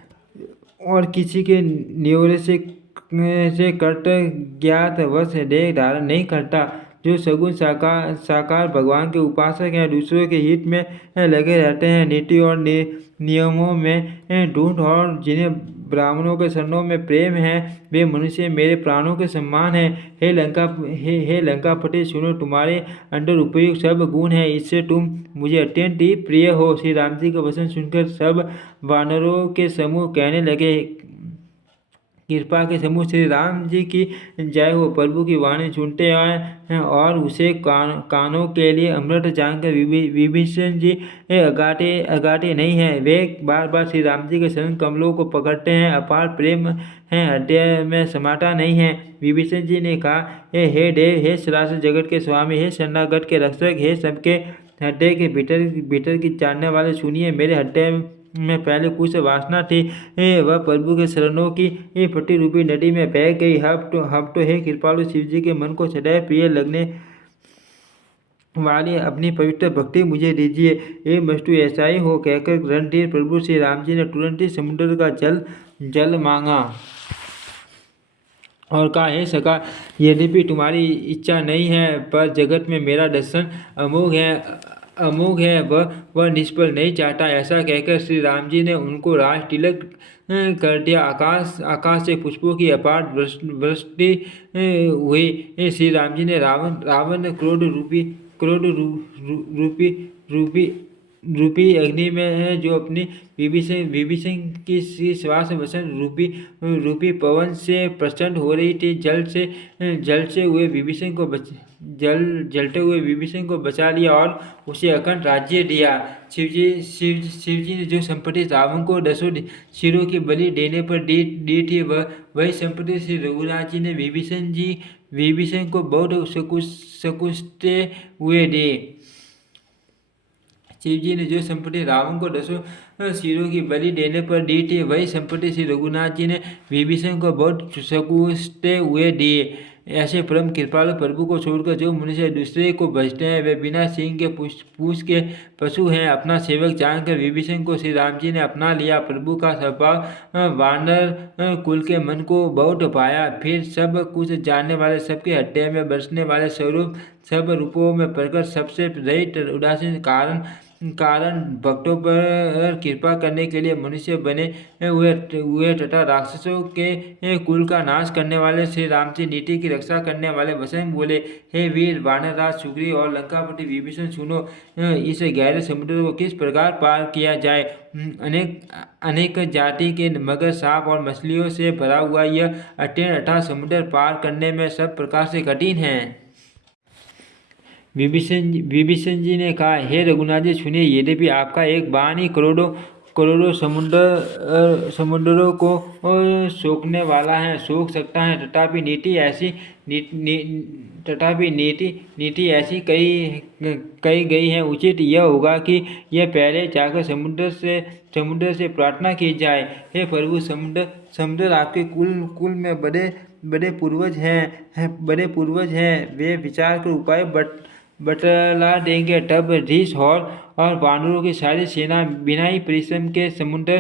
और किसी के न्योरे से कर्त ज्ञात वश देह धारण नहीं करता। जो सगुण साकार भगवान के उपासक हैं, दूसरों के हित में लगे रहते हैं, नीति और नियमों में ढूंढ और जिन्हें ब्राह्मणों के चरणों में प्रेम है, वे मनुष्य मेरे प्राणों के समान है। हे लंकापति, सुनो, तुम्हारे अंदर उपयुक्त सब गुण है, इससे तुम मुझे अत्यंत ही प्रिय हो। श्री राम जी का वचन सुनकर सब वानरों के समूह कहने लगे, कृपा के समूह श्री राम जी की जय हो। प्रभु की वाणी सुनते हैं और उसे कानों के लिए अमृत जानकर विभीषण जी अगाटे अगाटे नहीं हैं। वे बार बार श्री राम जी के चरण कमलों को पकड़ते हैं। अपार प्रेम है, हृदय में समाता नहीं है। विभीषण जी ने कहा, हे देव, हे सरासर जगत के स्वामी, हे शरणागत के रक्षक, हे सबके हृदय के भीतर की जानने वाले, सुनिए। मेरे हृदय में पहले कुछ वासना थी, वह प्रभु के शरणों की फटी रूपी नदी में बह गई। अब तो हे कृपालु शिव जी के मन को सदैव प्रिय लगने वाली अपनी पवित्र भक्ति मुझे दीजिए। ये वस्तु ऐसा ही हो, कहकर रणधीर प्रभु श्री राम जी ने तुरंत ही समुद्र का जल मांगा और कहा, हे सखा, यद्यपि तुम्हारी इच्छा नहीं है, पर जगत में मेरा दर्शन अमोघ है, वह निष्फल नहीं चाहता। ऐसा कहकर श्री राम जी ने उनको राज तिलक कर दिया। आकाश से पुष्पों की अपार वृष्टि हुई। श्री राम जी ने रावण रूपी अग्नि में है, जो अपनी विभीषण की श्वास वसन रूपी पवन से प्रचंड हो रही थी। जलते हुए विभीषण को बचा लिया और उसे अखंड राज्य दिया। शिव जी ने जो संपत्ति रावण को 10 सिरों की बलि देने पर दी थी, वही संपत्ति श्री रघुनाथ जी ने विभीषण को बहुत सकुशते हुए दी। शिव जी ने जो संपत्ति रावण को 10 सिरों की बलि देने पर दी थी, वही संपत्ति श्री रघुनाथ जी ने विभीषण को बहुत सकुशते हुए दी। ऐसे परम कृपालु प्रभु को छोड़कर जो मनुष्य दूसरे को भजते हैं, वे बिना सिंह के पूछ के पशु हैं। अपना सेवक जानकर विभीषण को श्री राम जी ने अपना लिया। प्रभु का स्वभाव वानर कुल के मन को बहुत भाया। फिर सब कुछ जानने वाले, सबके हृदय में बसने वाले, स्वरूप सब रूपों में प्रकट, सबसे रहित, उदासीन, कारण भक्तों पर कृपा करने के लिए मनुष्य बने हुए तथा राक्षसों के कुल का नाश करने वाले श्री राम जी नीति की रक्षा करने वाले वचन बोले, हे वीर वानरराज सुग्रीव और लंकापति विभीषण, सुनो, इस गहरे समुद्र को किस प्रकार पार किया जाए। अनेक जाति के मगर, सांप और मछलियों से भरा हुआ यह अत्यंत अथाह समुद्र पार करने में सब प्रकार से कठिन है। विभीषण जी ने कहा, हे रघुनाथ जी, सुनिए। यद्यपि आपका एक बाण ही करोड़ों समुद्रों को सोखने वाला है, सोख सकता है, तथापि नीति ऐसी कही गई है। उचित यह होगा कि यह पहले जाकर समुद्र से प्रार्थना की जाए। हे प्रभु, समुद्र आपके कुल में बड़े पूर्वज हैं। वे विचार कर उपाय बतला देंगे। तब ऋष और वानरों की सारी सेना बिना ही परिश्रम के समुद्र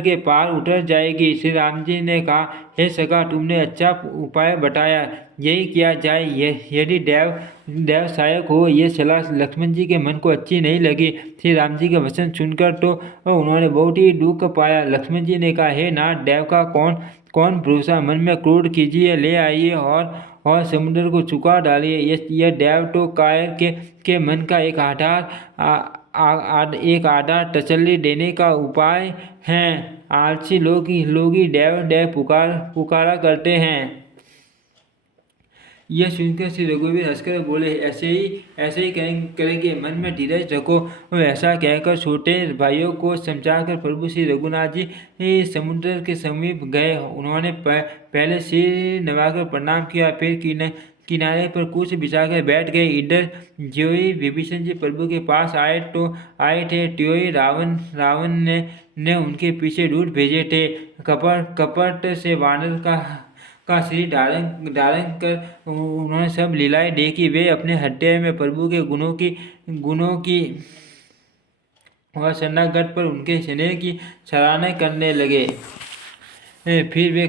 के पार उतर जाएगी। श्री राम जी ने कहा, हे सखा, तुमने अच्छा उपाय बताया, यही किया जाए। यदि देव सहायक हो। ये सलाह लक्ष्मण जी के मन को अच्छी नहीं लगी। श्री राम जी के वचन सुनकर तो उन्होंने बहुत ही दुख पाया। लक्ष्मण जी ने कहा, हे नाथ, देव का कौन भरोसा। मन में क्रोध कीजिए, ले आइए और समुद्र को चुका डालिए। यह देव तो कायर के मन का एक आधार तसल्ली देने का उपाय है। आलसी लोग ही देव पुकारा करते हैं। यह सुनकर श्री रघुवीर हंसकर बोले, ऐसे ही करेंगे, मन में धीरज रखो। ऐसा कहकर छोटे भाइयों को समझाकर प्रभु श्री रघुनाथ जी समुद्र के समीप गए। उन्होंने पहले सिर नवाकर प्रणाम किया, फिर किनारे पर कुछ बिछाकर बैठ गए। इधर ज्यों ही विभीषण जी प्रभु के पास आए थे, त्यों ही रावण ने उनके पीछे दूत भेजे थे। कपट से वानर का शरीर धारण कर उन्होंने सब लीलाएं देखी। वे अपने हृदय में प्रभु के गुणों की और शरणागत पर उनके स्नेह की सराहना करने लगे। फिर वे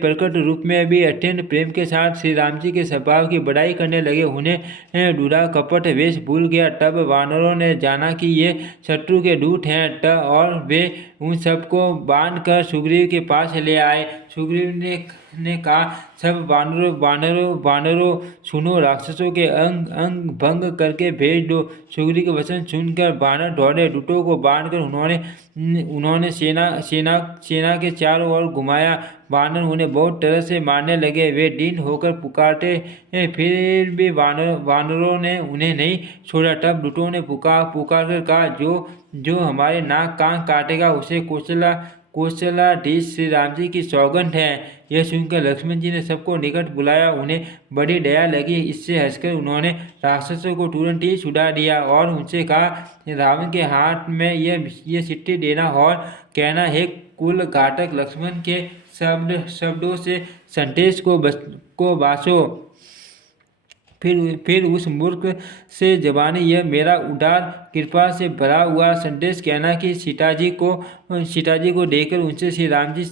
प्रकट रूप में भी अत्यंत प्रेम के साथ श्री राम जी के स्वभाव की बड़ाई करने लगे। उन्हें दूढ़ा कपट वेश भूल गया। तब वानरों ने जाना कि ये शत्रु के दूत हैं, और वे उन सबको बांध कर सुग्रीव के पास ले आए। सुग्रीव ने कहा, सब वानरों सुनो, राक्षसों के अंग अंग भंग करके भेज दो। सुग्रीव के वचन सुनकर वानर दौड़े। दूतों को बांधकर उन्होंने सेना के चारों ओर घुमाया। वानर उन्हें बहुत तरह से मारने लगे। वे दीन होकर पुकारते, फिर भी वानरों ने उन्हें नहीं छोड़ा। तब दूतों ने पुकार कर कहा, जो हमारे नाक कान काटेगा उसे कौशलाधीश श्री राम जी की सौगंध है। यह सुनकर लक्ष्मण जी ने सबको निकट बुलाया। उन्हें बड़ी दया लगी। इससे हंसकर उन्होंने राक्षसों को तुरंत ही छुड़ा दिया और उनसे कहा, रावण के हाथ में यह चिट्ठी देना और कहना, हे कुल घातक लक्ष्मण के शब्दों से संदेश को बासो। फिर उस मूर्ख से जबानी यह मेरा उदार कृपा से भरा हुआ संदेश कहना कि सीता जी को देखकर उनसे श्री राम जी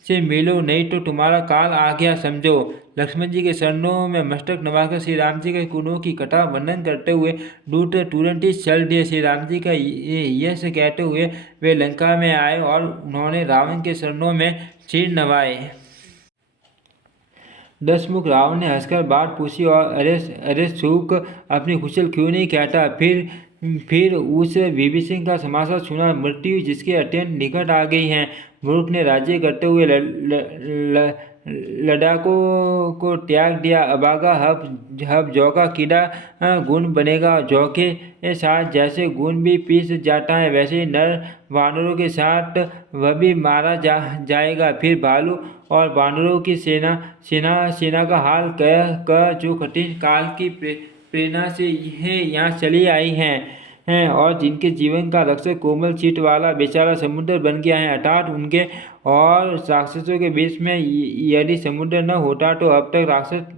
से मिलो, नहीं तो तुम्हारा काल आ गया समझो। लक्ष्मण जी के चरणों में मस्तक नवाकर श्री राम जी के गुणों की कथा वर्णन करते हुए दूत तुरंत ही चल दिए। श्री राम जी का यश कहते हुए वे लंका में आए और उन्होंने रावण के चरणों में सिर नवाए। दशमुख रावण ने हंसकर बात पूछी और अरे शूक, अपनी कुशल क्यों नहीं कहता। फिर उस विभीषण का समाचार सुना, मृत्यु जिसके अत्यंत निकट आ गई है। मूर्ख ने राज्य करते हुए लड़ाकों को त्याग दिया। अभागा हब जौ का कीड़ा गुण बनेगा। जौ के साथ जैसे गुण भी पीस जाता है, वैसे ही नर वानरों के साथ वह भी मारा जाएगा। फिर भालू और वानरों की सेना का हाल कह जो कठिन काल की प्रेरणा से यहाँ चली आई हैं और जिनके जीवन का रक्षक कोमल चित्त वाला बेचारा समुद्र बन गया है। अर्थात उनके और राक्षसों के बीच में यदि समुद्र न होता तो अब तक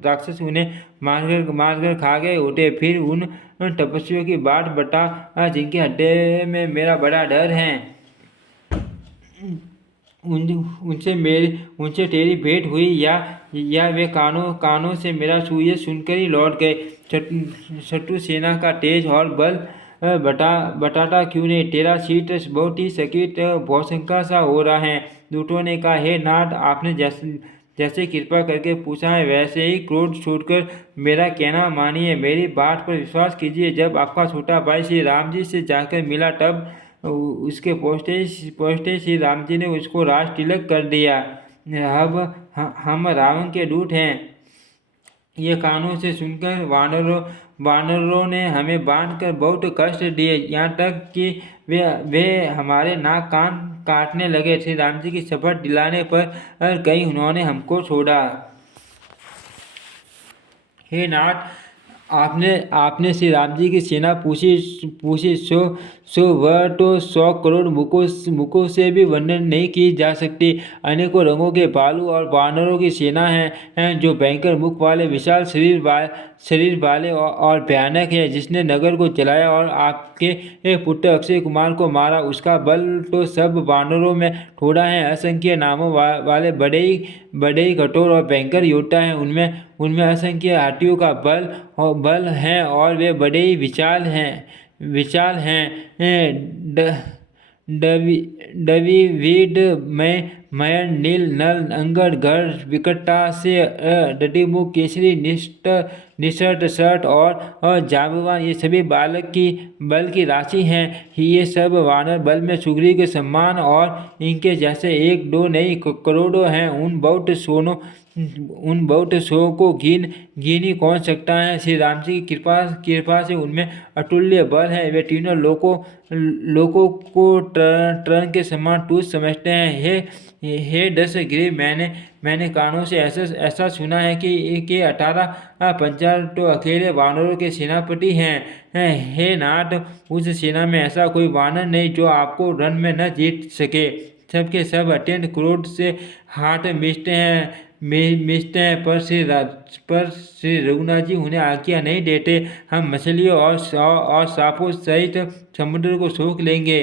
राक्षस उन्हें मारकर खा गए होते। फिर उन तपस्वियों की बात बता जिनके हृदय में मेरा बड़ा डर है। उनसे तेरी भेंट हुई या वे कानों से मेरा सूर्य सुनकर ही लौट गए। शत्रु सेना का तेज और बल बताता क्यों नहीं। तेरा शीत बहुत ही सकित भौशंका सा हो रहा है। दूतों ने कहा, हे नाथ, आपने जैसे कृपा करके पूछा है वैसे ही क्रोध छोड़कर मेरा कहना मानिए। मेरी बात पर विश्वास कीजिए। जब आपका छोटा भाई श्री राम जी से जाकर मिला तब उसके पहुँचते श्री राम जी ने उसको राज तिलक कर दिया। अब हम रावण के दूत हैं। ये कानों से सुनकर वानरों ने हमें बांधकर बहुत कष्ट दिए, यहाँ तक कि वे हमारे नाक कान काटने लगे। श्री राम जी की शपथ दिलाने पर कहीं उन्होंने हमको छोड़ा। हे नाथ, आपने श्री राम जी की सेना पूछी सो वह तो 100 करोड़ मुखों से भी वर्णन नहीं की जा सकती। अनेकों रंगों के भालू और वानरों की सेना है जो भयंकर मुख वाले विशाल शरीर वाले और भयानक है। जिसने नगर को जलाया और आपके पुत्र अक्षय कुमार को मारा, उसका बल तो सब वानरों में थोड़ा है। असंख्य नामों वाले बड़े ही कठोर और भयंकर योद्धा हैं। उनमें असंख्य हाथियों का बल है और वे बड़े ही विशाल हैं। डवीड मयर नील नल अंगद घर विकटता से डटीमुख केसरी निषद शर्ट और जांबवान, ये सभी बल की राशि हैं। ये सब वानर बल में सुग्रीव के समान और इनके जैसे एक दो नहीं करोड़ों हैं। उन बहुत सौ को गिन ही कौन सकता है। श्री राम जी की कृपा से उनमें अतुल्य बल है। वे तीनों लोगों को तृण के समान तुच्छ समझते हैं। हे दशग्रीव, मैंने कानों से ऐसा सुना है कि 18 पंचाल तो अकेले वानरों के सेनापति हैं। हे नाथ, उस सेना में ऐसा कोई वानर नहीं जो आपको रण में न जीत सके। सबके सब अत्यंत क्रोध से हाथ मिचते हैं पर श्री रघुनाथ जी उन्हें आज्ञा नहीं देते। हम मछलियों और सांपों सहित समुद्र को सोख लेंगे,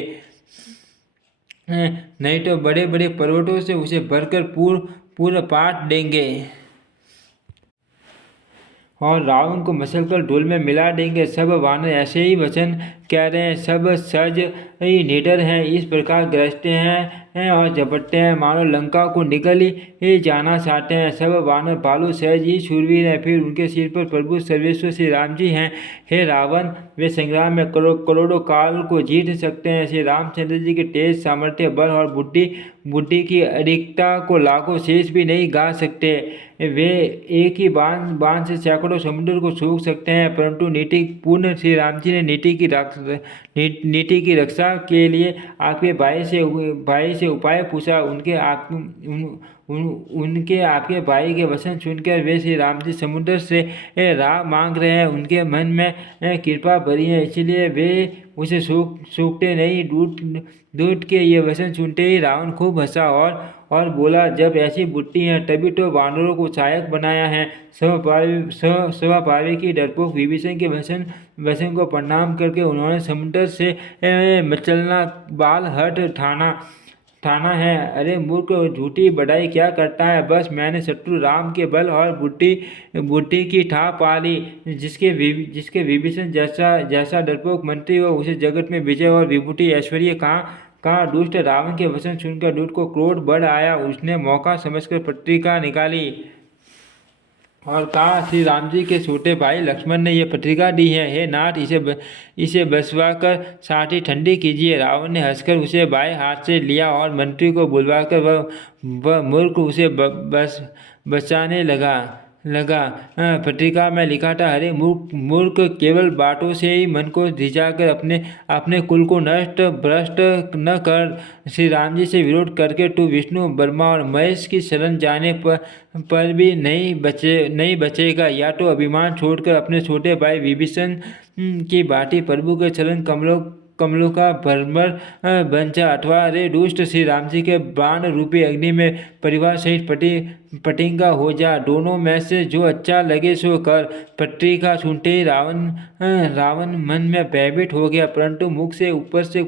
नहीं तो बड़े बड़े पर्वतों से उसे भरकर पूर्ण पाट देंगे और रावण को मसलकर ढोल में मिला देंगे। सब वानर ऐसे ही वचन कह रहे हैं, सब सज ही निडर हैं, इस प्रकार गरजते हैं और झपटते हैं मानो लंका को निगल ही जाना चाहते हैं। सब वानर भालू सहज ही शूरवीर हैं, फिर उनके सिर पर प्रभु सर्वेश्वर श्री राम जी हैं। हे रावण, वे संग्राम में करोड़ों काल को जीत सकते हैं। श्री रामचंद्र जी के तेज सामर्थ्य, बल और बुद्धि की अधिकता को लाखों शेष भी नहीं गा सकते। वे एक ही बाण से सैकड़ों समुद्र को सूख सकते हैं, परंतु नीति पूर्ण श्री राम जी ने नीति की रक्षा के लिए आपके भाई से उपाय पूछा। उनके आपके भाई के वचन सुनकर वे श्री राम जी समुद्र से राह मांग रहे हैं। उनके मन में कृपा भरी है, इसलिए वे उसे सूखते नहीं। दूत के ये वचन सुनते ही रावण खूब हंसा और बोला, जब ऐसी बुद्धि है तभी तो वानरों को सहायक बनाया है। स्वाभाविक ही डरपोक विभीषण के वचन को प्रणाम करके उन्होंने समुद्र से मचलना बाल हट ठाना है। अरे मूर्ख, झूठी बढ़ाई क्या करता है? बस मैंने शत्रु राम के बल और बुद्धि की ठा पा ली। जिसके विभीषण जैसा डरपोक मंत्री हो, उसे जगत में विजय और विभूति ऐश्वर्य कहाँ। दुष्ट रावण के वचन सुनकर दूत को क्रोध बढ़ आया। उसने मौका समझकर पत्रिका निकाली और कहा, श्री राम जी के छोटे भाई लक्ष्मण ने यह पत्रिका दी है। हे नाथ, इसे बसवाकर साठी ठंडी कीजिए। रावण ने हंसकर उसे बाएं हाथ से लिया और मंत्री को बुलवाकर वह मूर्ख उसे बचाने लगा। पत्रिका में लिखा था, अरे मूर्ख, केवल बातों से ही मन को रिझाकर अपने कुल को नष्ट भ्रष्ट न कर। श्री राम जी से विरोध करके तू विष्णु, ब्रह्मा और महेश की शरण जाने पर भी नहीं बचेगा। या तो अभिमान छोड़कर अपने छोटे भाई विभीषण की भांति प्रभु के चरण कमलों का भ्रमर बन जा, अथवा रे दुष्ट, श्री राम जी के बाण रूपी अग्नि में परिवार सहित पटिंगा हो जा। दोनों में से जो अच्छा लगे सो कर। पत्रिका सुनते ही रावण मन में भयभीत हो गया, परंतु मुख से ऊपर से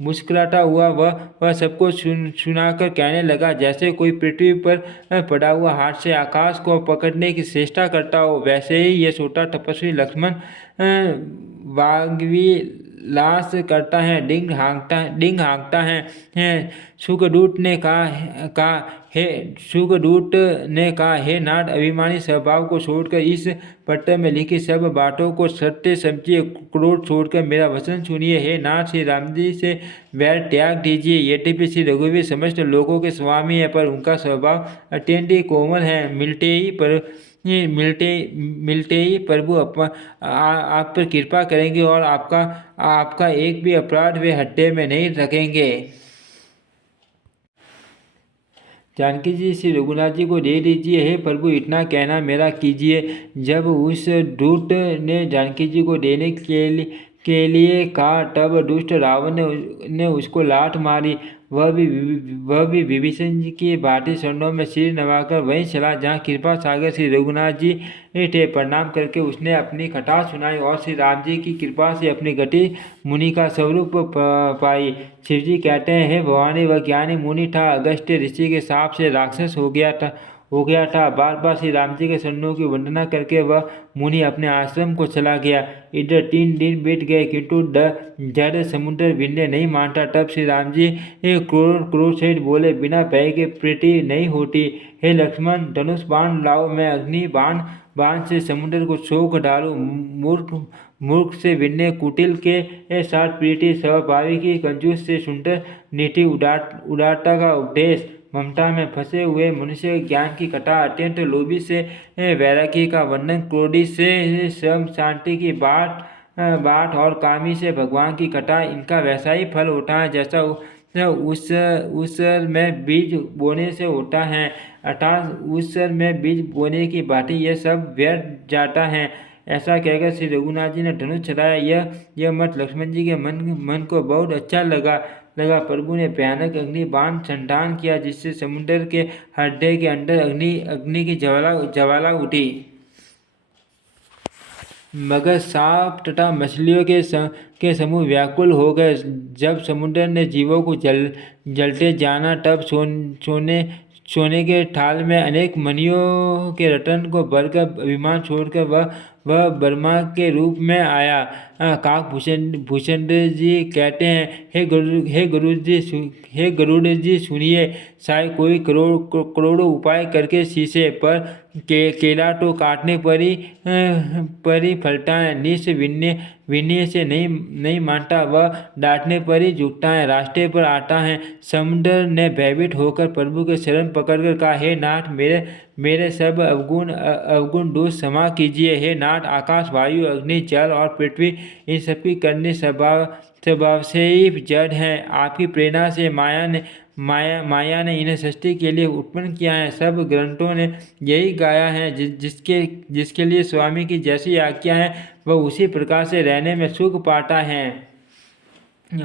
मुस्कुराता हुआ वह सबको सुनाकर कहने लगा, जैसे कोई पृथ्वी पर पड़ा हुआ हाथ से आकाश को पकड़ने की चेष्टा करता हो, वैसे ही ये छोटा तपस्वी लक्ष्मण वाग्वी लाश करता है, डिंग हाँकता है। सुखदूत ने कहा, हे नाथ, अभिमानी स्वभाव को छोड़कर इस पत्र में लिखी सब बातों को सत्य समझिए। क्रोध छोड़कर मेरा वचन सुनिए। हे नाथ, श्री राम जी से वैर त्याग दीजिए। यद्यपि श्री रघुवीर समस्त लोगों के स्वामी है, पर उनका स्वभाव अत्यंत ही कोमल है। मिलते ही प्रभु आप पर कृपा करेंगे और आपका एक भी अपराध वे हत्या में नहीं रखेंगे। जानकी जी, श्री रघुनाथ जी को दे दीजिए। हे प्रभु, इतना कहना मेरा कीजिए। जब उस दूत ने जानकी जी को देने के लिए कहा, तब दुष्ट रावण ने उसको लात मारी। वह भी विभीषण जी की भांति चरणों में सिर नवाकर वहीं चला जहाँ कृपा सागर श्री रघुनाथ जी थे। प्रणाम करके उसने अपनी कथा सुनाई और श्री राम जी की कृपा से अपनी गति मुनि का स्वरूप पाई। शिव जी कहते हैं, हे भवानी, वह ज्ञानी मुनि था, अगस्त्य ऋषि के शाप से राक्षस हो गया था। बार बार श्री राम जी के चरणों की वंदना करके वह मुनि अपने आश्रम को चला गया। इधर 3 दिन बीत गए, किंतु जड़ समुद्र विनय नहीं मानता। तब श्री राम जी क्रोध सहित बोले, बिना भय के प्रीति नहीं होती। हे लक्ष्मण, धनुष बाण लाओ, मैं अग्नि बाण से समुद्र को सोख डालूं। मूर्ख से विनय कुटिल के साथ प्रीति, स्वाभाविक ही कंजूस से सुंदर नीति, उदारता का उपदेश, ममता में फंसे हुए मनुष्य ज्ञान की कथा, अत्यंत लोभी से वैराग्य का वर्णन, क्रोधी से श्रम शांति की बात और कामी से भगवान की कथा, इनका वैसा ही फल होता है जैसा उस में बीज बोने से होता है। अर्थात उस में बीज बोने की भांति यह सब व्यर्थ जाता है। ऐसा कहकर श्री रघुनाथ जी ने धनुष चलाया। यह मत लक्ष्मण जी के मन को बहुत अच्छा लगा। प्रभु ने भयानक अग्नि बाण संधान किया, जिससे समुद्र के हृदय के अंदर अग्नि की ज्वाला उठी। मगर सांप तथा मछलियों के समूह व्याकुल हो गए। जब समुद्र ने जीवों को जलते जाना, तब सोने के थाल में अनेक मणियों के रत्न को भरकर अभिमान छोड़कर वह ब्रह्मा के रूप में आया। काकभूषण भूषण जी कहते हैं, हे गरुड़ जी सुनिए, शायद कोई करोड़ों उपाय करके शीशे पर केला तो काटने पर ही फलता है। निश विनय से नहीं मानता, वह डांटने पर ही झुकता है, रास्ते पर आता है। समुद्र ने भयभीत होकर प्रभु के शरण पकड़कर कहा, हे नाथ, मेरे सब अवगुण दोष क्षमा कीजिए। हे नाथ, आकाश, वायु, अग्नि, जल और पृथ्वी इन सबकी करने स्वभाव से ही जड़ हैं। आपकी प्रेरणा से माया ने इन्हें सृष्टि के लिए उत्पन्न किया है। सब ग्रंथों ने यही गाया है, जिसके लिए स्वामी की जैसी आज्ञा है वह उसी प्रकार से रहने में सुख पाता है।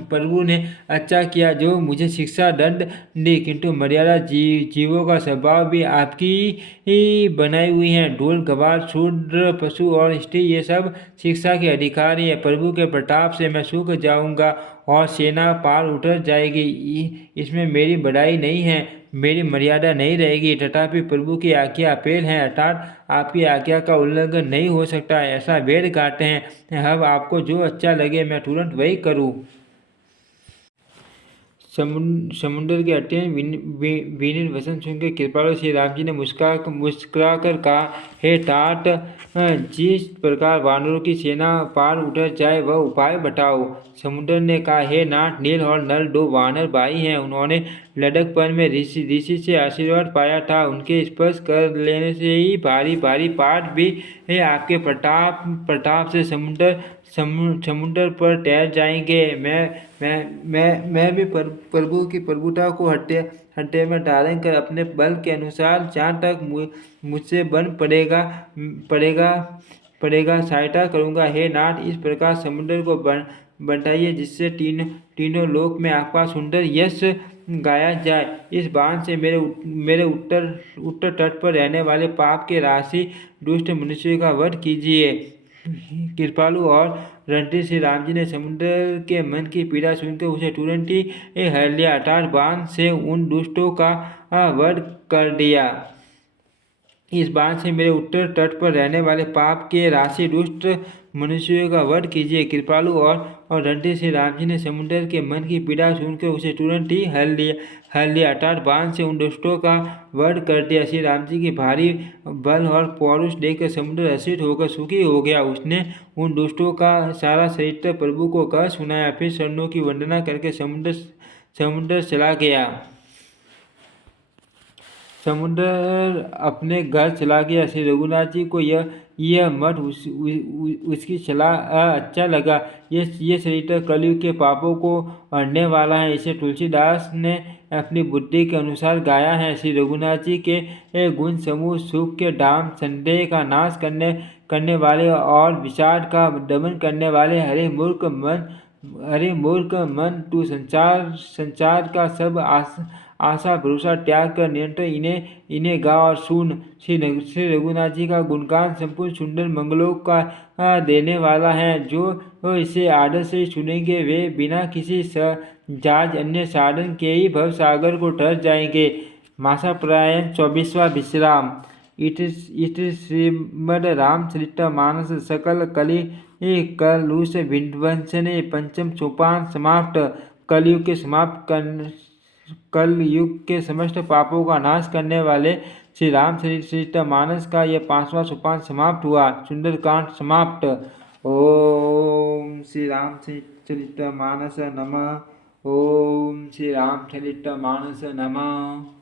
प्रभु ने अच्छा किया जो मुझे शिक्षा दंड दी, किंतु मर्यादा जीवों का स्वभाव भी आपकी ही बनाई हुई है। ढोल, गवार, शूद्र, पशु और स्त्री ये सब शिक्षा के अधिकारी है। प्रभु के प्रताप से मैं सूख जाऊंगा और सेना पार उतर जाएगी। इसमें मेरी बड़ाई नहीं है, मेरी मर्यादा नहीं रहेगी। तथापि प्रभु की आज्ञा अपेल है, अर्थात आपकी आज्ञा का उल्लंघन नहीं हो सकता, ऐसा वेद गाते हैं। अब आपको जो अच्छा लगे मैं तुरंत वही करूँ। समुद्र के अत्यंत विनीत वचन सुनकर कृपालु श्री राम जी ने मुस्कुराकर कहा, हे तात, जिस प्रकार वानरों की सेना पार उतर जाए वह उपाय बताओ। समुद्र ने कहा, हे नाथ, नील और नल दो वानर भाई हैं। उन्होंने लड़कपन में ऋषि से आशीर्वाद पाया था। उनके स्पर्श कर लेने से ही भारी भारी पहाड़ भी आपके प्रताप से समुद्र पर तैर जाएंगे। मैं भी प्रभु की प्रभुता को हड्डे में डालेंगे, अपने बल के अनुसार जहाँ तक मुझसे बन पड़ेगा सहायता करूँगा। हे नाथ, इस प्रकार समुद्र को बढ़ाइए जिससे तीनों लोक में आपका सुंदर यश गाया जाए। इस बाण से मेरे उत्तर तट पर रहने वाले पाप के राशि दुष्ट मनुष्य का वध कीजिए। कृपालु और रणधीर श्री राम जी ने समुद्र के मन की पीड़ा सुनकर उसे तुरंत ही हर लिया, अर्थात बाण से उन दुष्टों का वध कर दिया। इस बाण से मेरे उत्तर तट पर रहने वाले पाप के राशि दुष्ट मनुष्यों का वध कीजिए। कृपालु और रणधीर श्री राम जी ने समुद्र के मन की पीड़ा सुनकर उसे तुरंत ही हर लिया, अर्थात बाण से उन दुष्टों का वध कर दिया। श्री राम जी की भारी बल और पौरुष देखकर समुद्र हर्षित होकर सुखी हो गया। उसने उन दुष्टों का सारा चरित्र प्रभु को कह सुनाया। फिर शरणों की वंदना करके समुद्र चला गया। समुद्र अपने घर चला गया। श्री रघुनाथ जी को यह मत उसकी सलाह अच्छा लगा। ये चरित्र कलयुग के पापों को हरने वाला है। इसे तुलसीदास ने अपनी बुद्धि के अनुसार गाया है। श्री रघुनाथ जी के गुण समूह सुख के धाम, संदेह का नाश करने वाले और विषाद का दमन करने वाले। हरे मूर्ख मन, तू संसार का सब आशा भरोसा त्याग कर निरंतर इन्हें गा और सुन। श्री रघुनाथ जी का गुणगान संपूर्ण सुंदर मंगलों का देने वाला है। जो इसे आदर से सुनेंगे वे बिना किसी जहाज अन्य साधन के ही भव सागर को तर जाएंगे। मासा प्रायण 24वां विश्राम। इट श्रीमद् रामचरितमानस सकल कलुष विध्वंसने पंचम सोपान समाप्त। कलयुग के समस्त पापों का नाश करने वाले श्री रामचरितमानस का यह 5वां सोपान समाप्त हुआ। सुंदरकांड समाप्त। ओम श्री रामचरितमानस नमः। ओम श्री रामचरितमानस नमः।